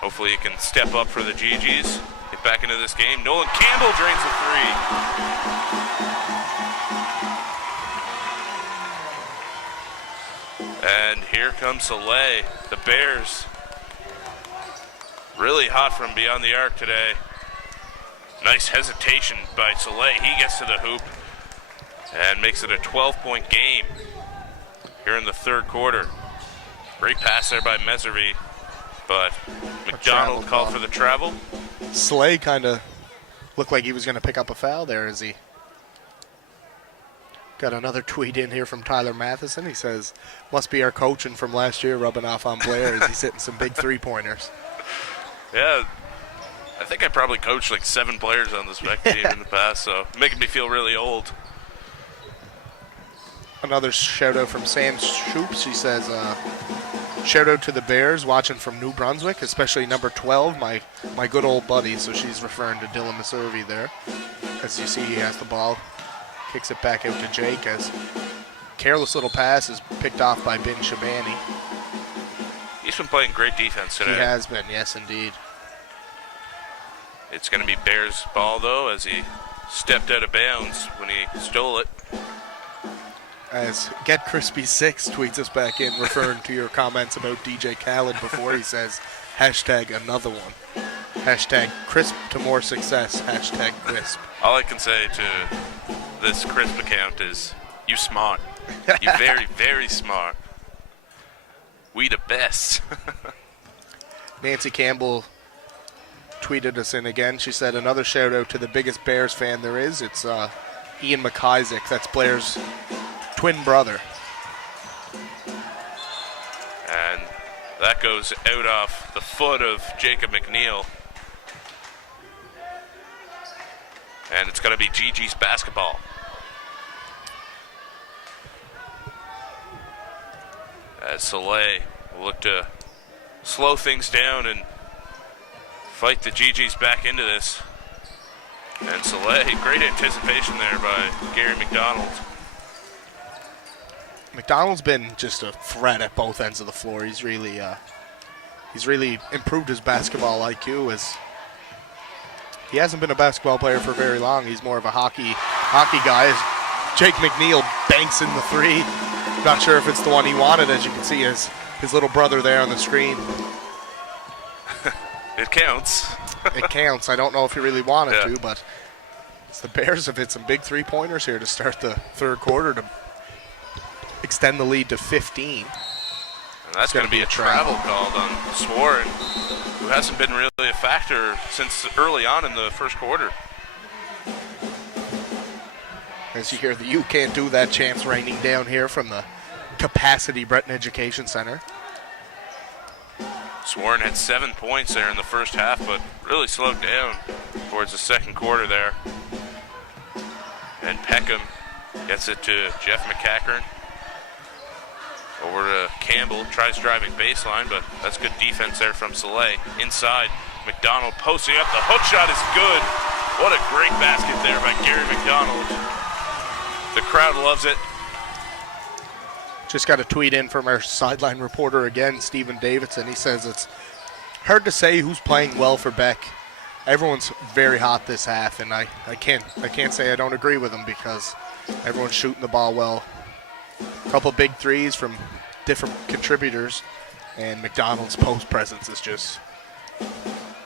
Hopefully he can step up for the GGs. Get back into this game. Nolan Campbell drains the three. And here comes Soleil. The Bears really hot from beyond the arc today. Nice hesitation by Soleil. He gets to the hoop and makes it a 12-point game here in the third quarter. Great pass there by Meservy, but McDonald called for the travel. Soleil kind of looked like he was going to pick up a foul there as he got another tweet in here from Tyler Matheson. He says, must be our coaching from last year rubbing off on Blair as he's hitting some big three-pointers. Yeah, I think I probably coached like 7 players on this spec team in the past, so making me feel really old. Another shout-out from Sam Shoops. He says, shout-out to the Bears watching from New Brunswick, especially number 12, my good old buddy. So she's referring to Dylan Meservy there. As you see, he has the ball. Kicks it back out to Jake as careless little pass is picked off by Bin Shabani. He's been playing great defense today. He has been, yes, indeed. It's going to be Bears' ball, though, as he stepped out of bounds when he stole it. As Get Crispy 6 tweets us back in, referring to your comments about DJ Khaled before, he says, hashtag another one. Hashtag crisp to more success. Hashtag crisp. All I can say to this crisp account is, you smart. You very, very smart. We the best. Nancy Campbell tweeted us in again. She said, another shout out to the biggest Bears fan there is. It's Ian McIsaac. That's Blair's twin brother. And that goes out off the foot of Jacob McNeil. And it's going to be GG's basketball. As Soleil will look to slow things down and fight the GGs back into this. And Soleil, great anticipation there by Gary McDonald. McDonald's been just a threat at both ends of the floor. He's really improved his basketball IQ. As he hasn't been a basketball player for very long. He's more of a hockey guy. As Jake McNeil banks in the three. Not sure if it's the one he wanted, as you can see his little brother there on the screen. It counts. It counts. I don't know if he really wanted to, but the Bears have hit some big three-pointers here to start the third quarter to extend the lead to 15. And that's going to be a travel called on Swarn, who hasn't been really a factor since early on in the first quarter. As you hear the "You Can't Do That" chants raining down here from the Capacity Breton Education Center. Sworn had 7 points there in the first half, but really slowed down towards the second quarter there. And Peckham gets it to Jeff McCackern. Over to Campbell, tries driving baseline, but that's good defense there from Soleil. Inside, McDonald posting up. The hook shot is good. What a great basket there by Gary McDonald. The crowd loves it. Just got a tweet in from our sideline reporter again, Stephen Davidson. He says it's hard to say who's playing well for Beck. Everyone's very hot this half, and I can't say I don't agree with him because everyone's shooting the ball well. A couple big threes from different contributors, and McDonald's post presence is just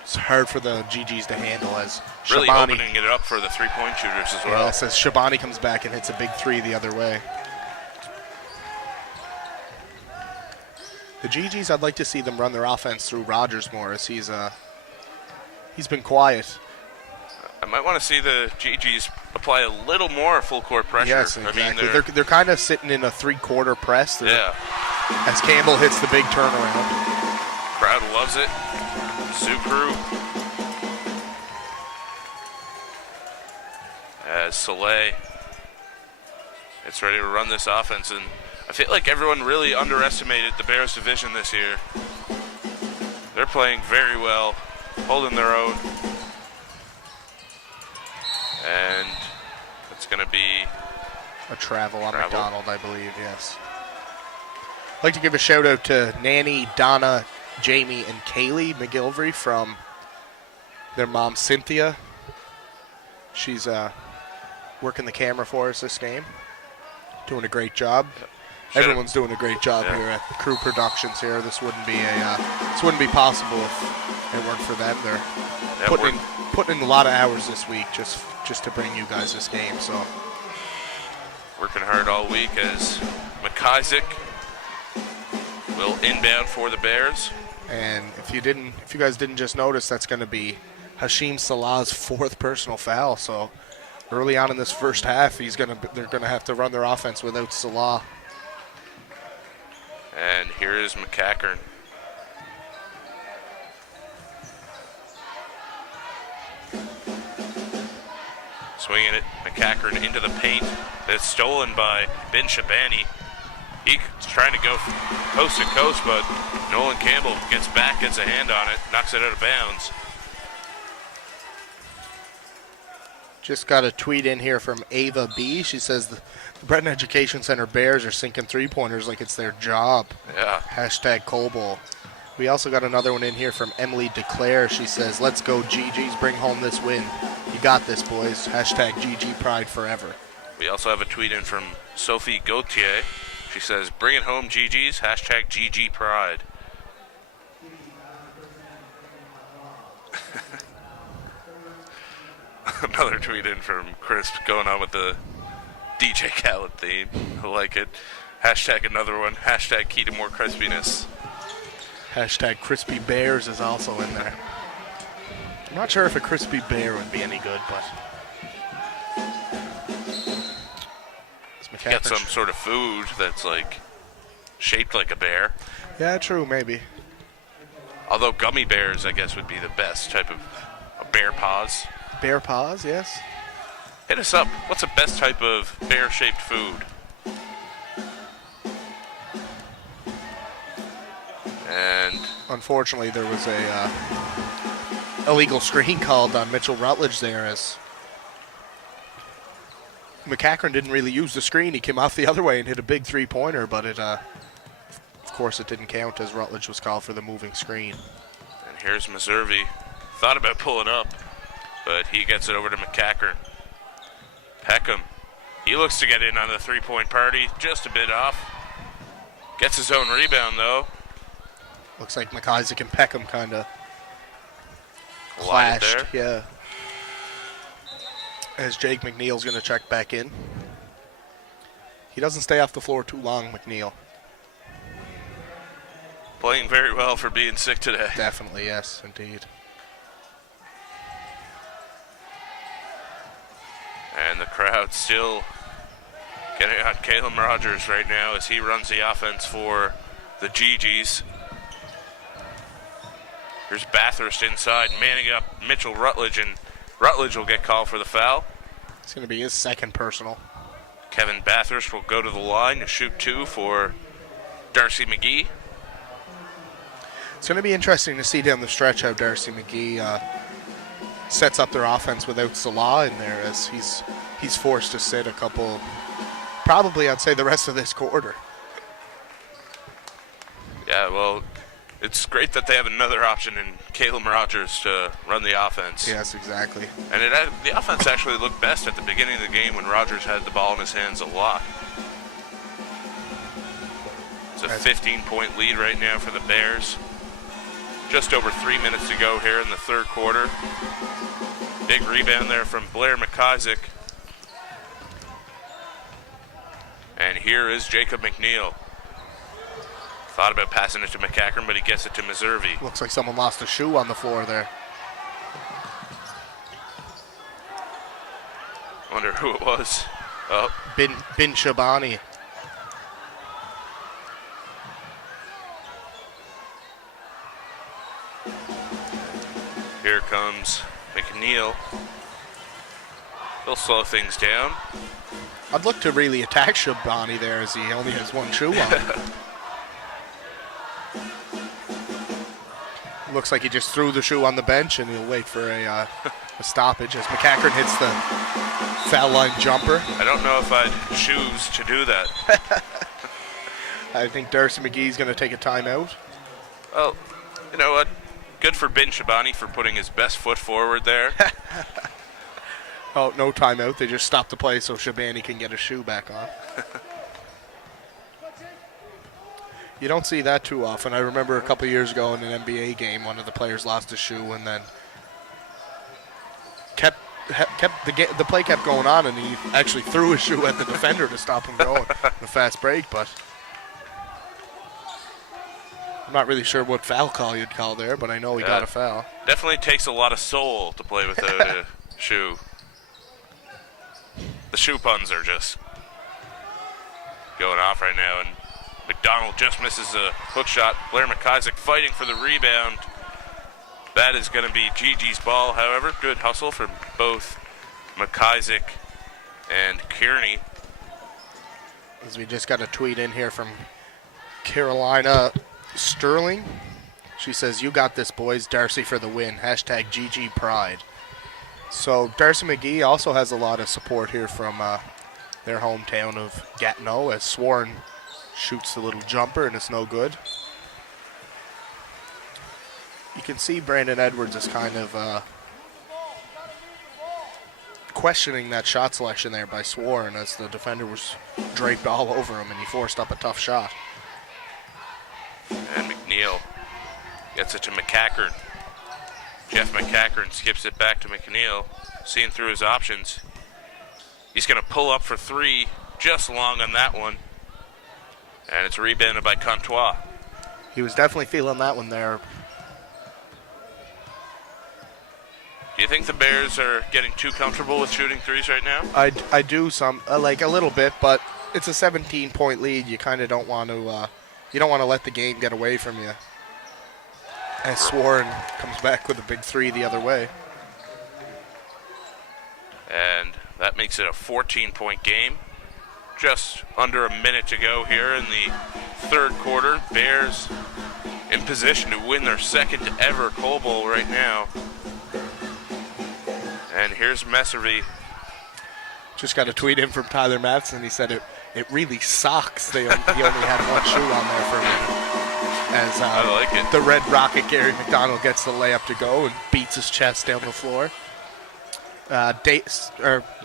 it's hard for the GGs to handle as really Shabani, opening it up for the three-point shooters as well. Yes, as Shabani comes back and hits a big three the other way. The GGs, I'd like to see them run their offense through Rogers more as he's been quiet. I might want to see the GGs apply a little more full court pressure. Yes, exactly. I mean, they're kind of sitting in a three-quarter press. Yeah. As Campbell hits the big turnaround. Crowd loves it. Sioux Crew. As Soleil gets ready to run this offense, and I feel like everyone really underestimated the Bears division this year. They're playing very well, holding their own. And it's going to be a travel on McDonald, I believe, yes. I'd like to give a shout out to Nanny, Donna, Jamie, and Kaylee McGilvery from their mom, Cynthia. She's working the camera for us this game. Doing a great job. Everyone's doing a great job here at Crew Productions here. This wouldn't be possible if it weren't for them. They're putting in a lot of hours this week just to bring you guys this game. So working hard all week as McIsaac will inbound for the Bears. And if you guys didn't just notice, that's going to be Hashim Salah's 4th personal foul. So early on in this first half, they're going to have to run their offense without Salah. And here is McCackern. Swinging it, McCackern into the paint. It's stolen by Ben Shabani. He's trying to go coast to coast, but Nolan Campbell gets back, gets a hand on it, knocks it out of bounds. Just got a tweet in here from Ava B. She says the Breton Education Center Bears are sinking three-pointers like it's their job. Yeah. Hashtag Coal. We also got another one in here from Emily DeClaire. She says, let's go GGs, bring home this win. You got this, boys. Hashtag GG Pride forever. We also have a tweet in from Sophie Gauthier. She says, bring it home, GGs. Hashtag GG Pride. Another tweet in from Chris going on with the DJ Khaled theme. I like it. Hashtag another one. Hashtag key to more crispiness. Hashtag Crispy Bears is also in there. I'm not sure if a crispy bear would be any good, but get some sort of food that's like shaped like a bear. Yeah, true, maybe. Although gummy bears, I guess, would be the best type of bear paws. Bear paws, yes. Hit us up. What's the best type of bear-shaped food? And unfortunately, there was a illegal screen called on Mitchell Rutledge there as McCackern didn't really use the screen. He came off the other way and hit a big three-pointer, but of course it didn't count as Rutledge was called for the moving screen. And here's Meservy. Thought about pulling up, but he gets it over to McCackern. Peckham. He looks to get in on the three-point party, just a bit off. Gets his own rebound, though. Looks like McIsaac and Peckham kind of clashed. Yeah. As Jake McNeil's going to check back in. He doesn't stay off the floor too long, McNeil. Playing very well for being sick today. Definitely, yes, indeed. And the crowd still Getting on Caleb Rogers right now as he runs the offense for the GGs. Here's Bathurst inside, manning up Mitchell Rutledge, and Rutledge will get called for the foul. It's going to be his second personal. Kevin Bathurst will go to the line to shoot 2 for Darcy McGee. It's going to be interesting to see down the stretch how Darcy McGee sets up their offense without Salah in there, as he's forced to sit a couple, probably I'd say the rest of this quarter. Yeah, well, it's great that they have another option in Caleb Rogers to run the offense. Yes, exactly. And the offense actually looked best at the beginning of the game when Rogers had the ball in his hands a lot. It's a 15-point lead right now for the Bears. Just over 3 minutes to go here in the third quarter. Big rebound there from Blair McIsaac. And here is Jacob McNeil. Thought about passing it to McCackern, but he gets it to Meservey. Looks like someone lost a shoe on the floor there. Wonder who it was. Oh. Bin Shabani. Here comes McNeil. He'll slow things down. I'd look to really attack Shabani there, as he only has one shoe on. Looks like he just threw the shoe on the bench, and he'll wait for a stoppage as McCackern hits the foul line jumper. I don't know if I'd choose to do that. I think Darcy McGee's going to take a timeout. Well, you know what? Good for Bin Shabani for putting his best foot forward there. Oh, no timeout. They just stopped the play so Shabani can get his shoe back on. You don't see that too often. I remember a couple years ago in an NBA game, one of the players lost a shoe and then the play kept going on, and he actually threw his shoe at the defender to stop him going. A fast break, but I'm not really sure what foul call you'd call there, but I know he got a foul. Definitely takes a lot of soul to play without a shoe. The shoe puns are just going off right now, and McDonald just misses a hook shot. Blair McIsaac fighting for the rebound. That is going to be GG's ball, however. Good hustle from both McIsaac and Kearney. As we just got a tweet in here from Carolina Sterling. She says, "You got this, boys. Darcy for the win. Hashtag GG Pride." So Darcy McGee also has a lot of support here from their hometown of Gatineau, as Sworn shoots the little jumper and it's no good. You can see Brandon Edwards is kind of questioning that shot selection there by Sworn, as the defender was draped all over him and he forced up a tough shot. And McNeil gets it to McCackern. Jeff McCackern skips it back to McNeil, seeing through his options. He's going to pull up for 3, just long on that one. And it's rebounded by Comtois. He was definitely feeling that one there. Do you think the Bears are getting too comfortable with shooting threes right now? I do some, like a little bit, but it's a 17-point lead. You kind of don't want to, you don't want to let the game get away from you. And Sworn comes back with a big 3 the other way. And that makes it a 14-point game. Just under a minute to go here in the third quarter. Bears in position to win their second ever Coal Bowl right now. And here's Meservey. Just got a tweet in from Tyler Matheson. He said it really sucks. He only had one shoe on there for a minute. As I like it. The Red Rocket Gary McDonald gets the layup to go and beats his chest down the floor.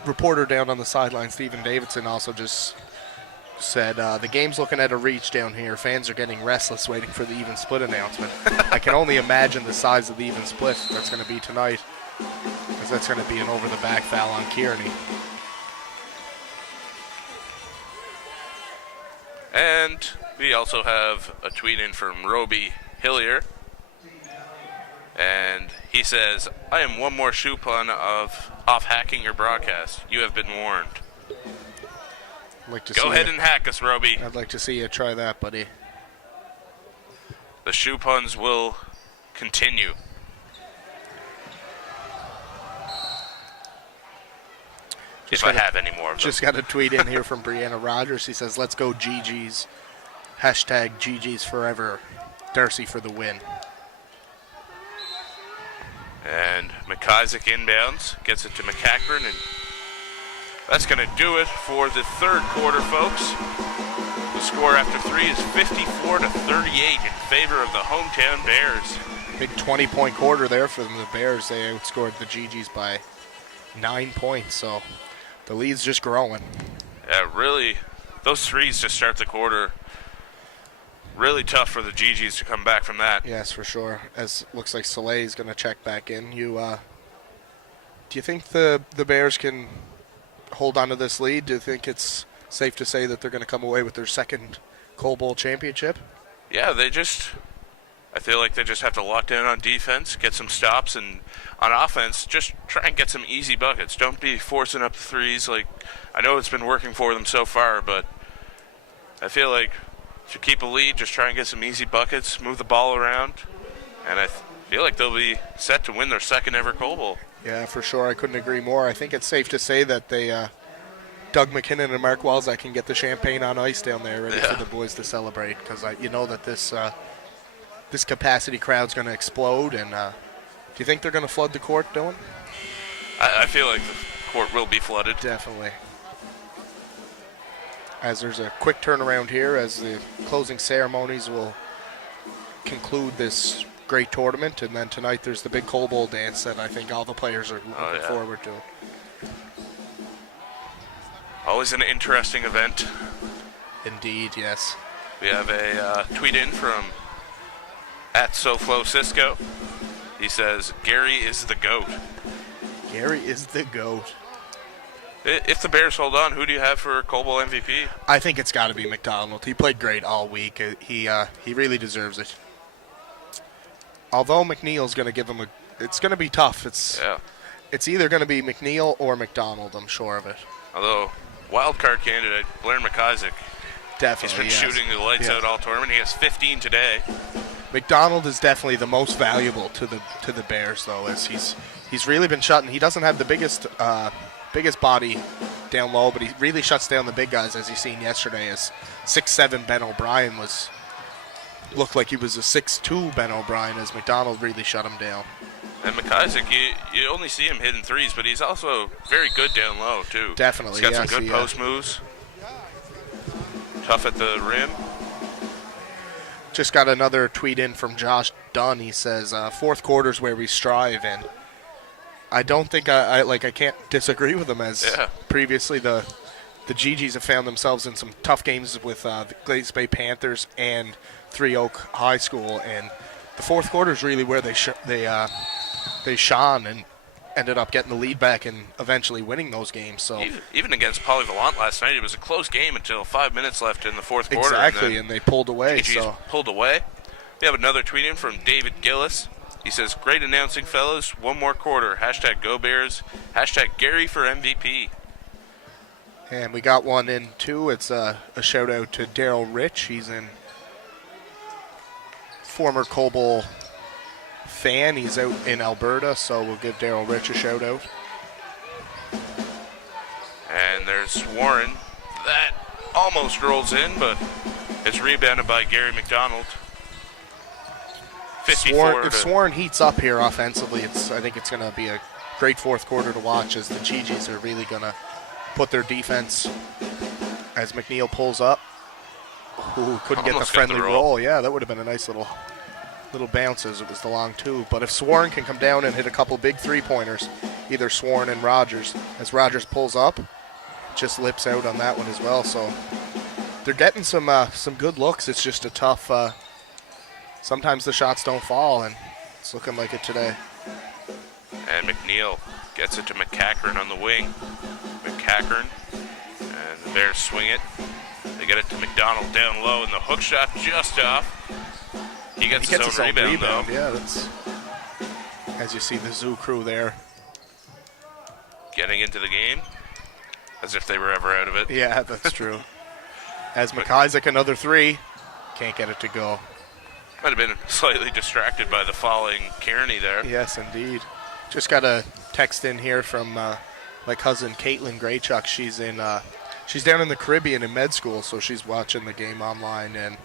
Reporter down on the sideline, Stephen Davidson, also just said, the game's looking at a reach down here. Fans are getting restless waiting for the even split announcement. I can only imagine the size of the even split that's going to be tonight, because that's going to be an over-the-back foul on Kearney. And we also have a tweet in from Roby Hillier. And he says, "I am one more shoe pun off hacking your broadcast. You have been warned." like to Go ahead and hack us, Roby. I'd like to see you try that, buddy. The shoe puns will continue. If I have any more of them. Just got a tweet in here from Brianna Rogers. He says, let's go GG's. Hashtag GG's forever. Darcy for the win. And McIsaac inbounds, gets it to McCackern, and that's going to do it for the third quarter, folks. The score after 3 is 54-38 in favor of the hometown Bears. Big 20-point quarter there for the Bears. They outscored the GG's by 9 points, so the lead's just growing. Yeah, really, those threes to start the quarter, really tough for the GG's to come back from that. Yes, for sure. As looks like Soleil is going to check back in. Do you think the Bears can hold on to this lead? Do you think it's safe to say that they're going to come away with their second Coal Bowl championship? Yeah, I feel like they just have to lock down on defense, get some stops, and on offense, just try and get some easy buckets. Don't be forcing up the threes. Like, I know it's been working for them so far, but I feel like to keep a lead, just try and get some easy buckets, move the ball around, and I feel like they'll be set to win their second ever Coal Bowl. Yeah, for sure. I couldn't agree more. I think it's safe to say that they, Doug McKinnon and Mark Walzak can get the champagne on ice down there ready for the boys to celebrate, because you know that this capacity crowd's going to explode. And do you think they're going to flood the court, Dylan? I feel like the court will be flooded. Definitely. As there's a quick turnaround here as the closing ceremonies will conclude this great tournament, and then tonight there's the big Coal Bowl dance that I think all the players are looking forward to. Always an interesting event. Indeed, yes. We have a tweet in from @SoFloCisco. He says, Gary is the GOAT. Gary is the GOAT. If the Bears hold on, who do you have for Coal Bowl MVP? I think it's got to be McDonald. He played great all week. He really deserves it. Although McNeil's going to give him it's going to be tough. It's either going to be McNeil or McDonald, I'm sure of it. Although, wild card candidate, Blair McIsaac. Definitely, He's been shooting the lights out all tournament. He has 15 today. McDonald is definitely the most valuable to the Bears, though, as he's really been shutting. He doesn't have the biggest body down low, but he really shuts down the big guys, as you seen yesterday. As 6'7" Ben O'Brien looked like he was a 6'2" Ben O'Brien, as McDonald really shut him down. And McIsaac, you only see him hitting threes, but he's also very good down low, too. Definitely, he's got some good post moves. Tough at the rim. Just got another tweet in from Josh Dunn. He says, fourth quarter's where we strive, and I don't think I can't disagree with him, as previously the GGs have found themselves in some tough games with the Glaze Bay Panthers and Three Oak High School, and the fourth quarter is really where they shone and ended up getting the lead back and eventually winning those games. So even against Polyvalent last night, it was a close game until 5 minutes left in the fourth quarter. Exactly, and they pulled away. GGs pulled away. We have another tweet in from David Gillis. He says, great announcing, fellas. One more quarter. Hashtag Go Bears. Hashtag Gary for MVP. And we got one in, too. It's a shout-out to Daryl Rich. He's in former Coal Bowl fan. He's out in Alberta, so we'll give Daryl Rich a shout-out. And there's Warren. That almost rolls in, but it's rebounded by Gary McDonald. If Swarn heats up here offensively, I think it's going to be a great fourth quarter to watch, as the GGs are really going to put their defense as McNeil pulls up. Ooh, couldn't get the friendly roll. Yeah, that would have been a nice little bounce, as it was the long two. But if Swarn can come down and hit a couple big three-pointers, either Swarn and Rogers, as Rogers pulls up, just lips out on that one as well. So they're getting some good looks. It's just a tough. Sometimes the shots don't fall, and it's looking like it today. And McNeil gets it to McCackern on the wing. McCackern, and the Bears swing it. They get it to McDonald down low, and the hook shot just off. He gets his own rebound, though. Yeah, that's, as you see the Zoo crew there. Getting into the game. As if they were ever out of it. Yeah, that's true. As McIsaac, another three. Can't get it to go. Might have been slightly distracted by the falling Kearney there. Yes, indeed. Just got a text in here from my cousin Caitlin Graychuck. She's down in the Caribbean in med school, so she's watching the game online, and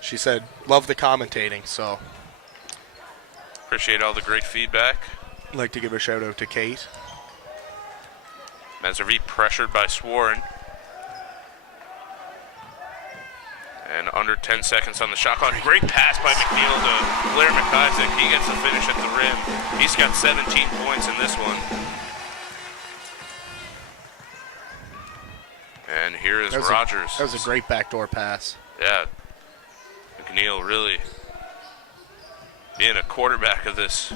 she said, love the commentating, so. Appreciate all the great feedback. I'd like to give a shout out to Kate. Meservy pressured by Swarn. And under 10 seconds on the shot clock. Great pass by McNeil to Blair McIsaac. He gets the finish at the rim. He's got 17 points in this one. And here is Rogers. That was a great backdoor pass. Yeah. McNeil really being a quarterback of this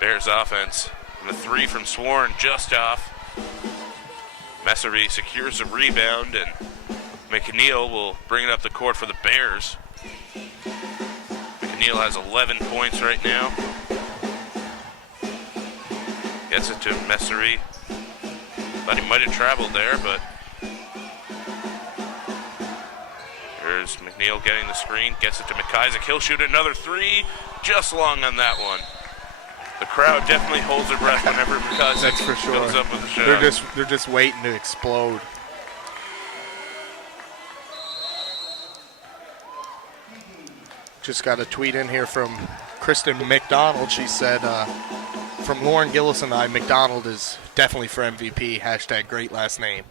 Bears offense. And the three from Swarn just off. Meservy secures a rebound, and McNeil will bring it up the court for the Bears. McNeil has 11 points right now. Gets it to Meservy. Thought he might have traveled there, but here's McNeil getting the screen. Gets it to McIsaac. He'll shoot another three. Just long on that one. The crowd definitely holds their breath whenever McIsaac That's for sure. goes up with a shot. They're just waiting to explode. Just got a tweet in here from Kristen McDonald. She said, from Lauren Gillis and I, McDonald is definitely for MVP. # great last name.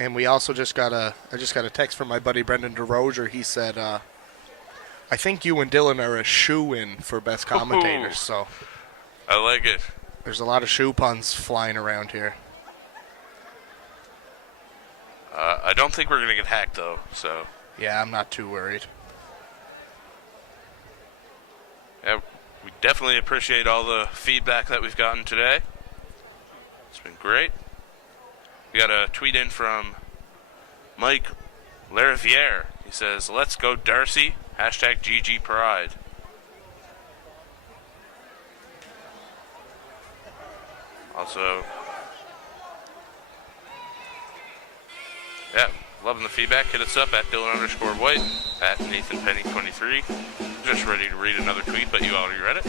And we also I just got a text from my buddy Brendan DeRozier. He said, I think you and Dylan are a shoe-in for best commentators. So I like it. There's a lot of shoe puns flying around here. I don't think we're going to get hacked, though, so. Yeah, I'm not too worried. Yeah, we definitely appreciate all the feedback that we've gotten today. It's been great. We got a tweet in from Mike Lariviere. He says, let's go Darcy. # GG Pride. Also, yeah, loving the feedback. Hit us up at Dylan_White, at Nathan Penny 23. Just ready to read another tweet, but you already read it.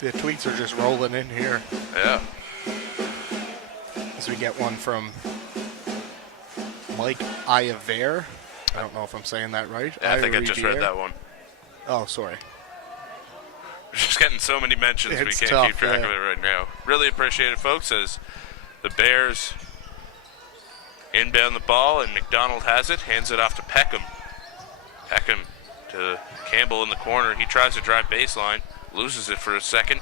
The tweets are just rolling in here. Yeah. As we get one from Mike Iavere. I don't know if I'm saying that right. Yeah, I think I just read that one. Oh, sorry. We're just getting so many mentions we can't tough, keep track of it right now. Really appreciate it, folks, as the Bears inbound the ball, and McDonald has it, hands it off to Peckham. Peckham to Campbell in the corner. He tries to drive baseline, loses it for a second,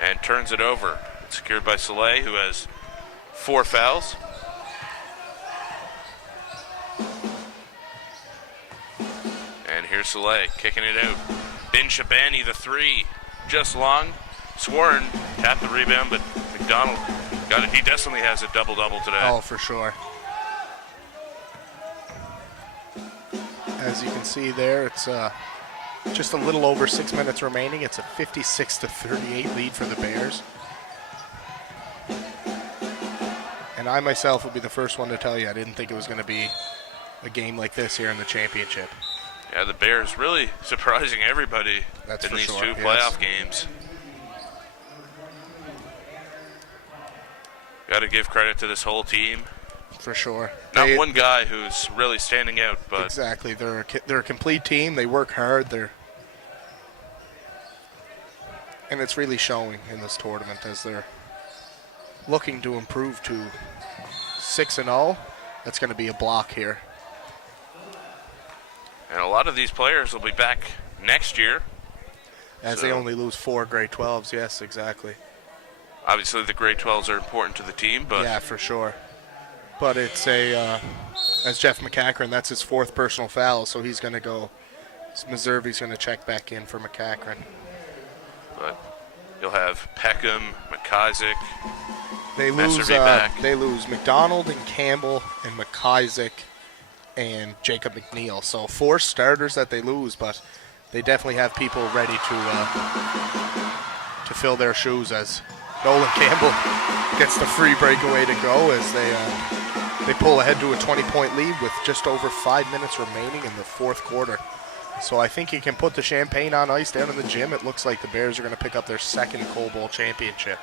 and turns it over. It's secured by Soleil, who has 4 fouls. And here's Soleil kicking it out. Bin Shabani, the three, just long. Swarn tapped the rebound, but McDonald got it. He definitely has a double-double today. Oh, for sure. As you can see there, it's just a little over 6 minutes remaining. It's a 56-38 lead for the Bears. And I myself will be the first one to tell you I didn't think it was going to be a game like this here in the championship. Yeah, the Bears really surprising everybody in these two playoff games. Got to give credit to this whole team. For sure. Not one guy who's really standing out, but exactly. They're a complete team. They work hard. And it's really showing in this tournament as they're looking to improve to 6-0. That's going to be a block here. And a lot of these players will be back next year. As they only lose 4 grade 12s, yes, exactly. Obviously, the grade 12s are important to the team, but yeah, for sure. But it's as Jeff McCachran, that's his 4th personal foul, so he's going to go. Meservy's going to check back in for McCachran. But you'll have Peckham, McIsaac, They lose McDonald and Campbell and McIsaac and Jacob McNeil. So 4 starters that they lose, but they definitely have people ready to fill their shoes as Nolan Campbell gets the free breakaway to go as they pull ahead to a 20-point lead with just over 5 minutes remaining in the fourth quarter. So I think he can put the champagne on ice down in the gym. It looks like the Bears are going to pick up their second Coal Bowl championship.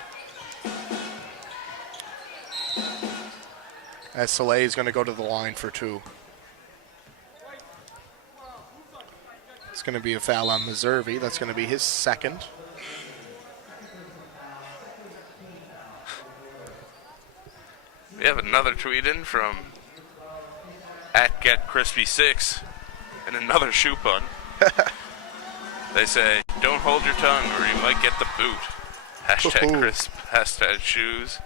As Soleil is going to go to the line for 2. It's going to be a foul on Meservey. That's going to be his second. We have another tweet in from @GetCrispy6 and another shoe pun. They say, don't hold your tongue or you might get the boot. #crisp, #shoes.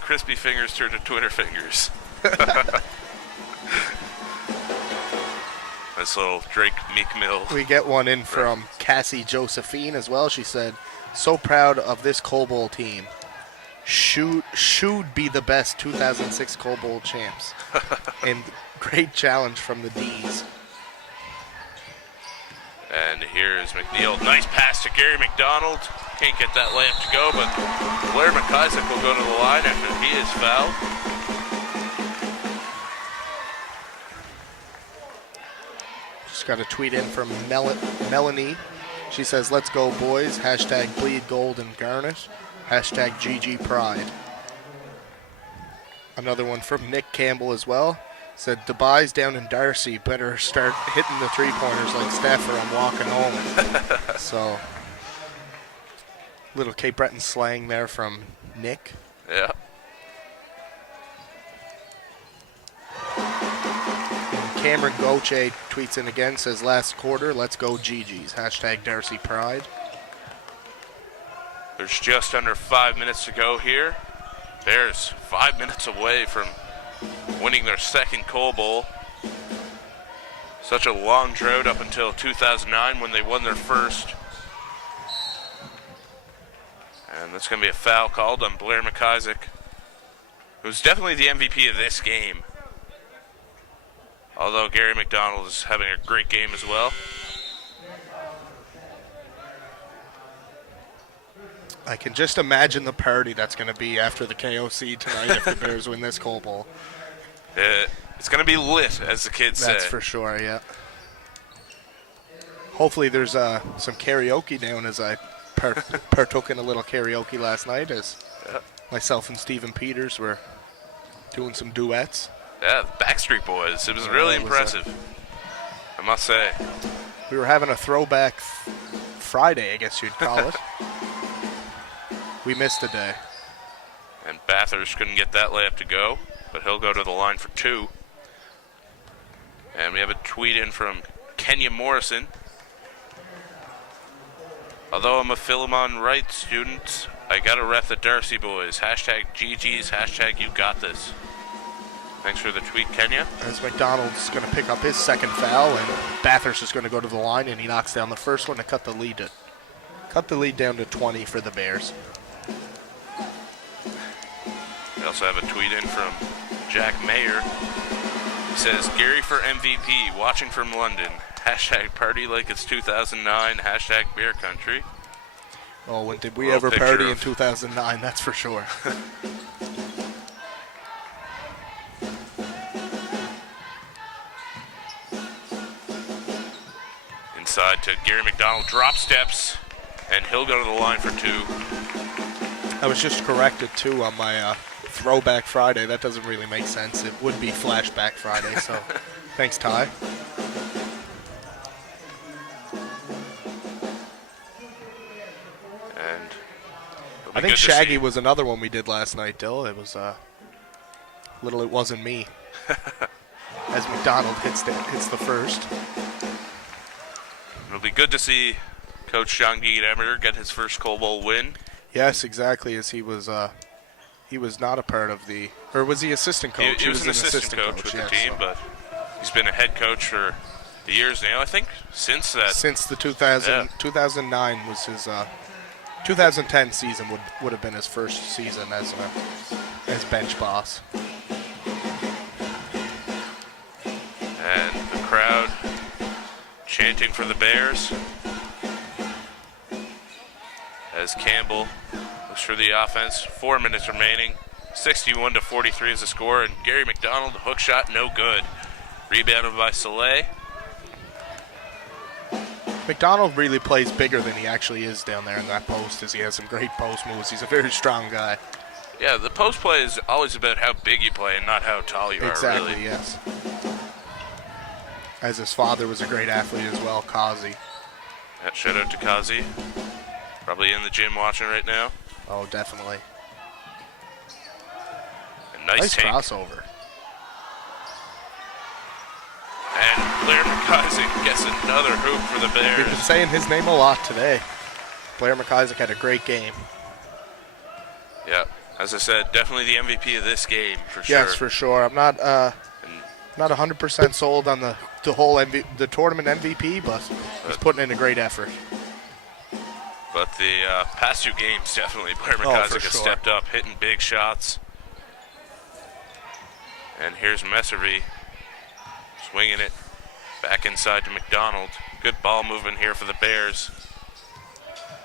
#crispy fingers turn to Twitter fingers. This little Drake Meek Mill. We get one in from Cassie Josephine as well. She said, so proud of this Coal Bowl team. Should be the best 2006 Coal Bowl champs. And great challenge from the D's. And here is McNeil. Nice pass to Gary McDonald. Can't get that layup to go, but Blair McIsaac will go to the line after he is fouled. Just got a tweet in from Melanie. She says, let's go boys. #bleed gold and garnet. #GG pride. Another one from Nick Campbell as well. Said, Dubai's down in Darcy. Better start hitting the three-pointers like Steph or I'm walking home. So, little Cape Breton slang there from Nick. Yeah. And Cameron Goche tweets in again, says, last quarter, let's go GG's. #Darcy pride. There's just under 5 minutes to go here. Bears 5 minutes away from winning their second Coal Bowl. Such a long drought up until 2009 when they won their first. And that's going to be a foul called on Blair McIsaac, who's definitely the MVP of this game. Although Gary McDonald is having a great game as well. I can just imagine the party that's going to be after the KOC tonight if the Bears win this Coal Bowl. It's going to be lit, as the kids say. That's for sure, yeah. Hopefully there's some karaoke down as I partook in a little karaoke last night as myself and Stephen Peters were doing some duets. Yeah, the Backstreet Boys. It was really impressive, I must say. We were having a throwback Friday, I guess you'd call it. We missed a day. And Bathurst couldn't get that layup to go, but he'll go to the line for 2. And we have a tweet in from Kenya Morrison. Although I'm a Philemon Wright student, I gotta rep the Darcy boys. #GG's, #you got this. Thanks for the tweet, Kenya. As McDonald's going to pick up his second foul, and Bathurst is going to go to the line, and he knocks down the first one to cut the lead down to 20 for the Bears. We also have a tweet in from Jack Mayer. He says, Gary for MVP, watching from London. #party like it's 2009, #beer country. Oh, when did we ever party in 2009? That's for sure. Inside to Gary McDonald, drop steps, and he'll go to the line for 2. I was just corrected, too, on my Throwback Friday. That doesn't really make sense. It would be Flashback Friday, so thanks, Ty. And I think Shaggy was another one we did last night, Dill. It was Little It Wasn't Me. As McDonald hits the first. It'll be good to see Coach John Geedemer get his first Coal Bowl win. Yes, exactly, as he was not a part of the, or was he assistant coach? He was an assistant coach with the team, but he's been a head coach for years now. I think since that. Since the 2009 was his, 2010 season would have been his first season as bench boss. And the crowd chanting for the Bears as Campbell looks for the offense. 4 minutes remaining. 61-43 is the score, and Gary McDonald, hook shot, no good. Rebounded by Soleil. McDonald really plays bigger than he actually is down there in that post, as he has some great post moves. He's a very strong guy. Yeah, the post play is always about how big you play and not how tall you Exactly, are, really. yes. As his father was a great athlete as well, Kazi. Yeah, shout out to Kazi. Probably in the gym watching right now. Oh, definitely. A nice take. crossover. And Blair McIsaac gets another hoop for the Bears. We've been saying his name a lot today. Blair McIsaac had a great game. Yeah, as I said, definitely the MVP of this game for sure. Yes, for sure. I'm not 100% sold on the whole the tournament MVP, but he's putting in a great effort. But the past 2 games, definitely Blair McIsaac has stepped up, hitting big shots. And here's Messervy swinging it back inside to McDonald. Good ball movement here for the Bears.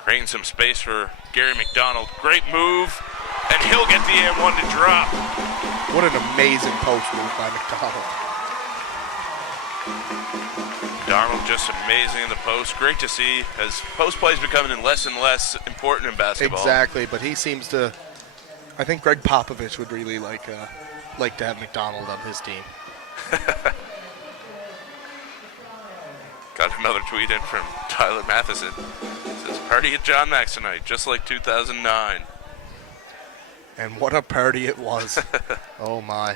Creating some space for Gary McDonald. Great move, and he'll get the M1 to drop. What an amazing post move by McDonald. McDonald just amazing in the post. Great to see, as post play is becoming less and less important in basketball. Exactly, but he seems to. I think Greg Popovich would really like to have McDonald on his team. Got another tweet in from Tyler Matheson. It says, "Party at John Max tonight, just like 2009. And what a party it was. Oh, my.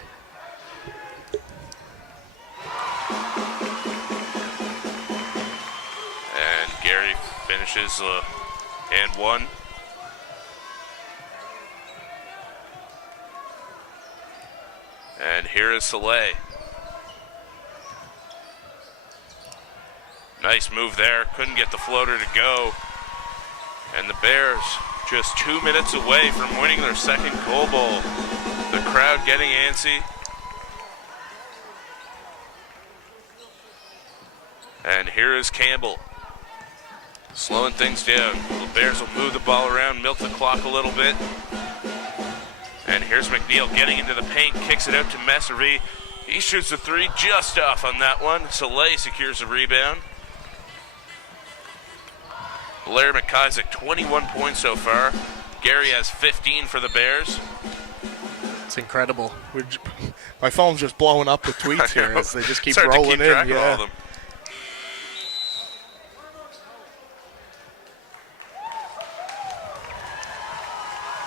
And Gary finishes and 1. And here is Soleil. Nice move there. Couldn't get the floater to go. And the Bears just 2 minutes away from winning their second Gold Bowl. The crowd getting antsy. And here is Campbell. Slowing things down. The Bears will move the ball around, milk the clock a little bit. And here's McNeil getting into the paint, kicks it out to Messervy. He shoots a 3 just off on that one. Soleil secures the rebound. Blair McIsaac, 21 points so far. Gary has 15 for the Bears. It's incredible. My phone's just blowing up with tweets here as they just keep rolling to keep in. Track of all of them.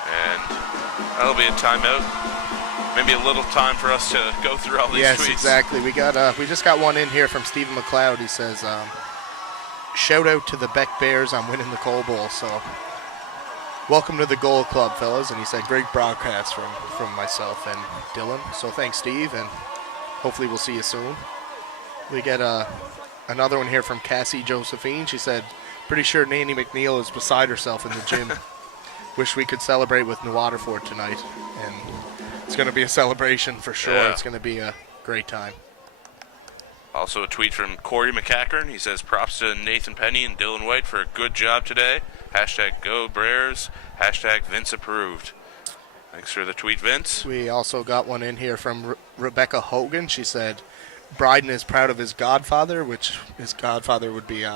And that'll be a timeout. Maybe a little time for us to go through all these tweets. Yes, exactly. We just got one in here from Stephen McLeod. He says, shout out to the Beck Bears on winning the Gold Bowl. So welcome to the Gold Club, fellas. And he said, great broadcast from myself and Dylan. So thanks, Steve, and hopefully we'll see you soon. We get another one here from Cassie Josephine. She said, pretty sure Nanny McNeil is beside herself in the gym. Wish we could celebrate with New Waterford tonight. And it's going to be a celebration for sure. Yeah. It's going to be a great time. Also a tweet from Corey McCackern. He says, props to Nathan Penny and Dylan White for a good job today. Hashtag Go Bears. Hashtag Vince approved. Thanks for the tweet, Vince. We also got one in here from Rebecca Hogan. She said, Bryden is proud of his godfather, which his godfather would be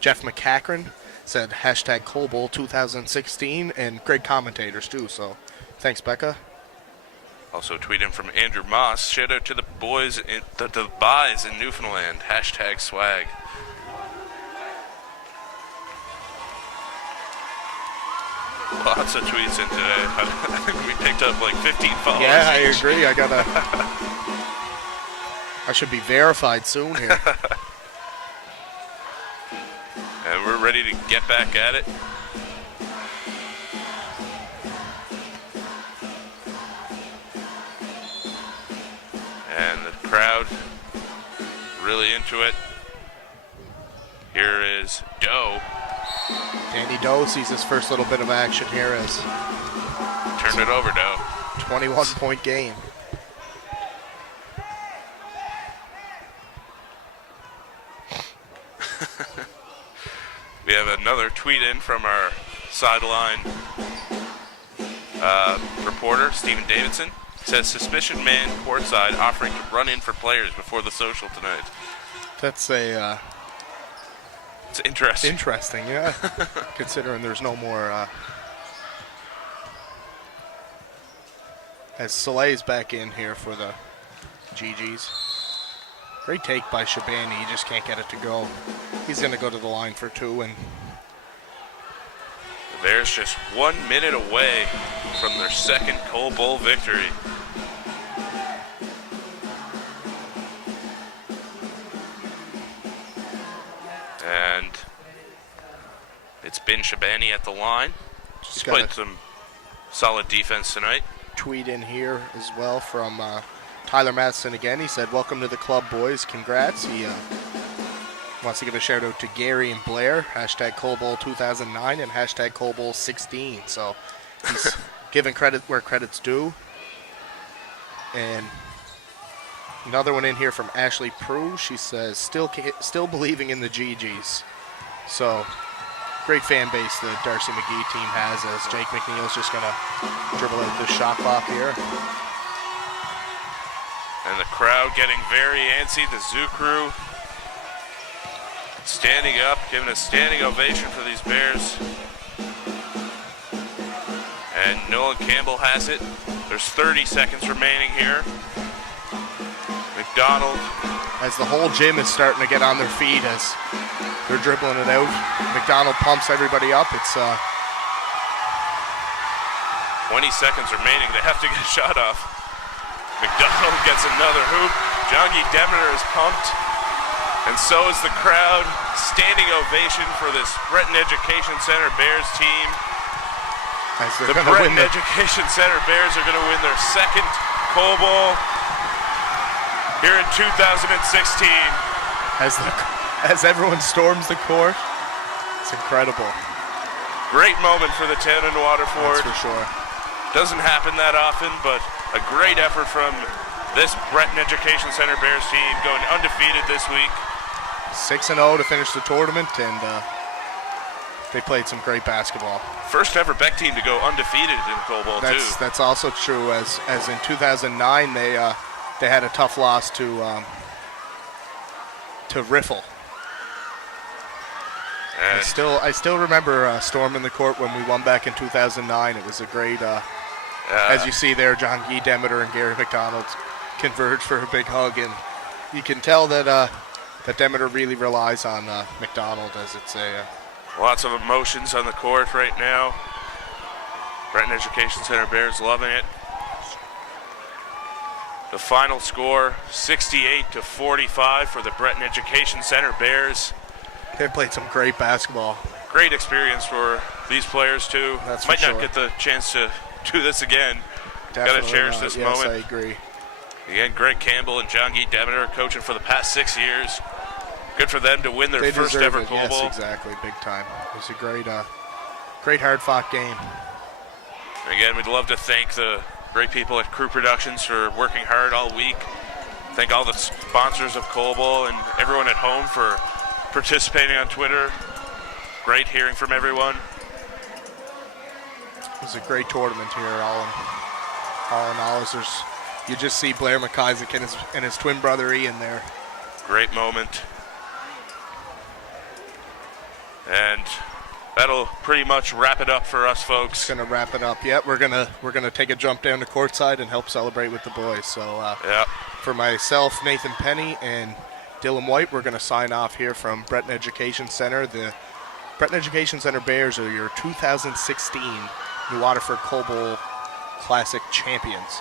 Jeff McCackern. Said, hashtag Gold Bowl 2016, and great commentators too. So thanks, Becca. Also a tweet in from Andrew Moss. Shout out to the boys, the buys in Newfoundland. Hashtag swag. Lots of tweets in today. I think we picked up like 15 followers. Yeah, I each. agree. I should be verified soon here. And we're ready to get back at it. And the crowd really into it. Here is Doe. Danny Doe sees his first little bit of action here as Turn it over, Doe. 21-point game. We have another tweet in from our sideline reporter, Stephen Davidson, says suspicion man courtside offering to run in for players before the social tonight. That's It's interesting. interesting, yeah. Considering there's no more. As Soleil's back in here for the GGs. Great take by Shabani. He just can't get it to go. He's going to go to the line for 2, and The Bears just 1 minute away from their second Cole Bowl victory. And it's been Shabani at the line. He's played some solid defense tonight. tweet in here as well from Tyler Matheson again. He said, "Welcome to the club, boys. Congrats." He wants to give a shout out to Gary and Blair, hashtag Colebowl 2009 and hashtag Colebowl 16. So he's giving credit where credit's due. And another one in here from Ashley Prue. She says, still believing in the GGs. So great fan base the Darcy McGee team has, as Jake McNeil's just going to dribble out this shot clock here. And the crowd getting very antsy. The Zoo Crew standing up, giving a standing ovation for these Bears. And Nolan Campbell has it. There's 30 seconds remaining here. McDonald. As the whole gym is starting to get on their feet as they're dribbling it out. McDonald pumps everybody up. It's 20 seconds remaining. They have to get a shot off. McDonald gets another hoop. Jongi Demeter is pumped. And so is the crowd. Standing ovation for this Breton Education Center Bears team. The Breton Education Center Bears are going to win their second Cole Bowl here in 2016. As everyone storms the court, it's incredible. Great moment for the town in Waterford. That's for sure. Doesn't happen that often, but a great effort from this Breton Education Center Bears team, going undefeated this week. 6-0 to finish the tournament, and they played some great basketball. First ever Beck team to go undefeated in the Cole Bowl, too. That's also true, as in 2009 they had a tough loss to Riffle. And I still remember storming the court when we won back in 2009. It was a great, as you see there, Jongi Demeter and Gary McDonald converge for a big hug, and you can tell that that Demeter really relies on McDonald, as it's a lots of emotions on the court right now. Breton Education Center Bears loving it. The final score, 68-45 for the Breton Education Center Bears. They've played some great basketball. Great experience for these players, too. That's Might for not sure. get the chance to do this again. Definitely Got to cherish not. this yes, moment. I agree. Again, Greg Campbell and Jongi Demeter coaching for the past 6 years. Good for them to win their They first deserve ever it. Cole Yes, Bowl. exactly. Big time. It was a great hard-fought game. Again, we'd love to thank the great people at Crew Productions for working hard all week. Thank all the sponsors of Cole Bowl and everyone at home for participating on Twitter. Great hearing from everyone. It was a great tournament here, all in all. You just see Blair McIsaac and his twin brother Ian there. Great moment. And that'll pretty much wrap it up for us, folks. Gonna wrap it up. Yeah, we're gonna take a jump down to courtside and help celebrate with the boys. So Yeah. for myself, Nathan Penny, and Dylan White, we're gonna sign off here from Breton Education Center. The Breton Education Center Bears are your 2016 New Waterford Cole Bowl Classic champions.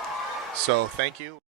So thank you.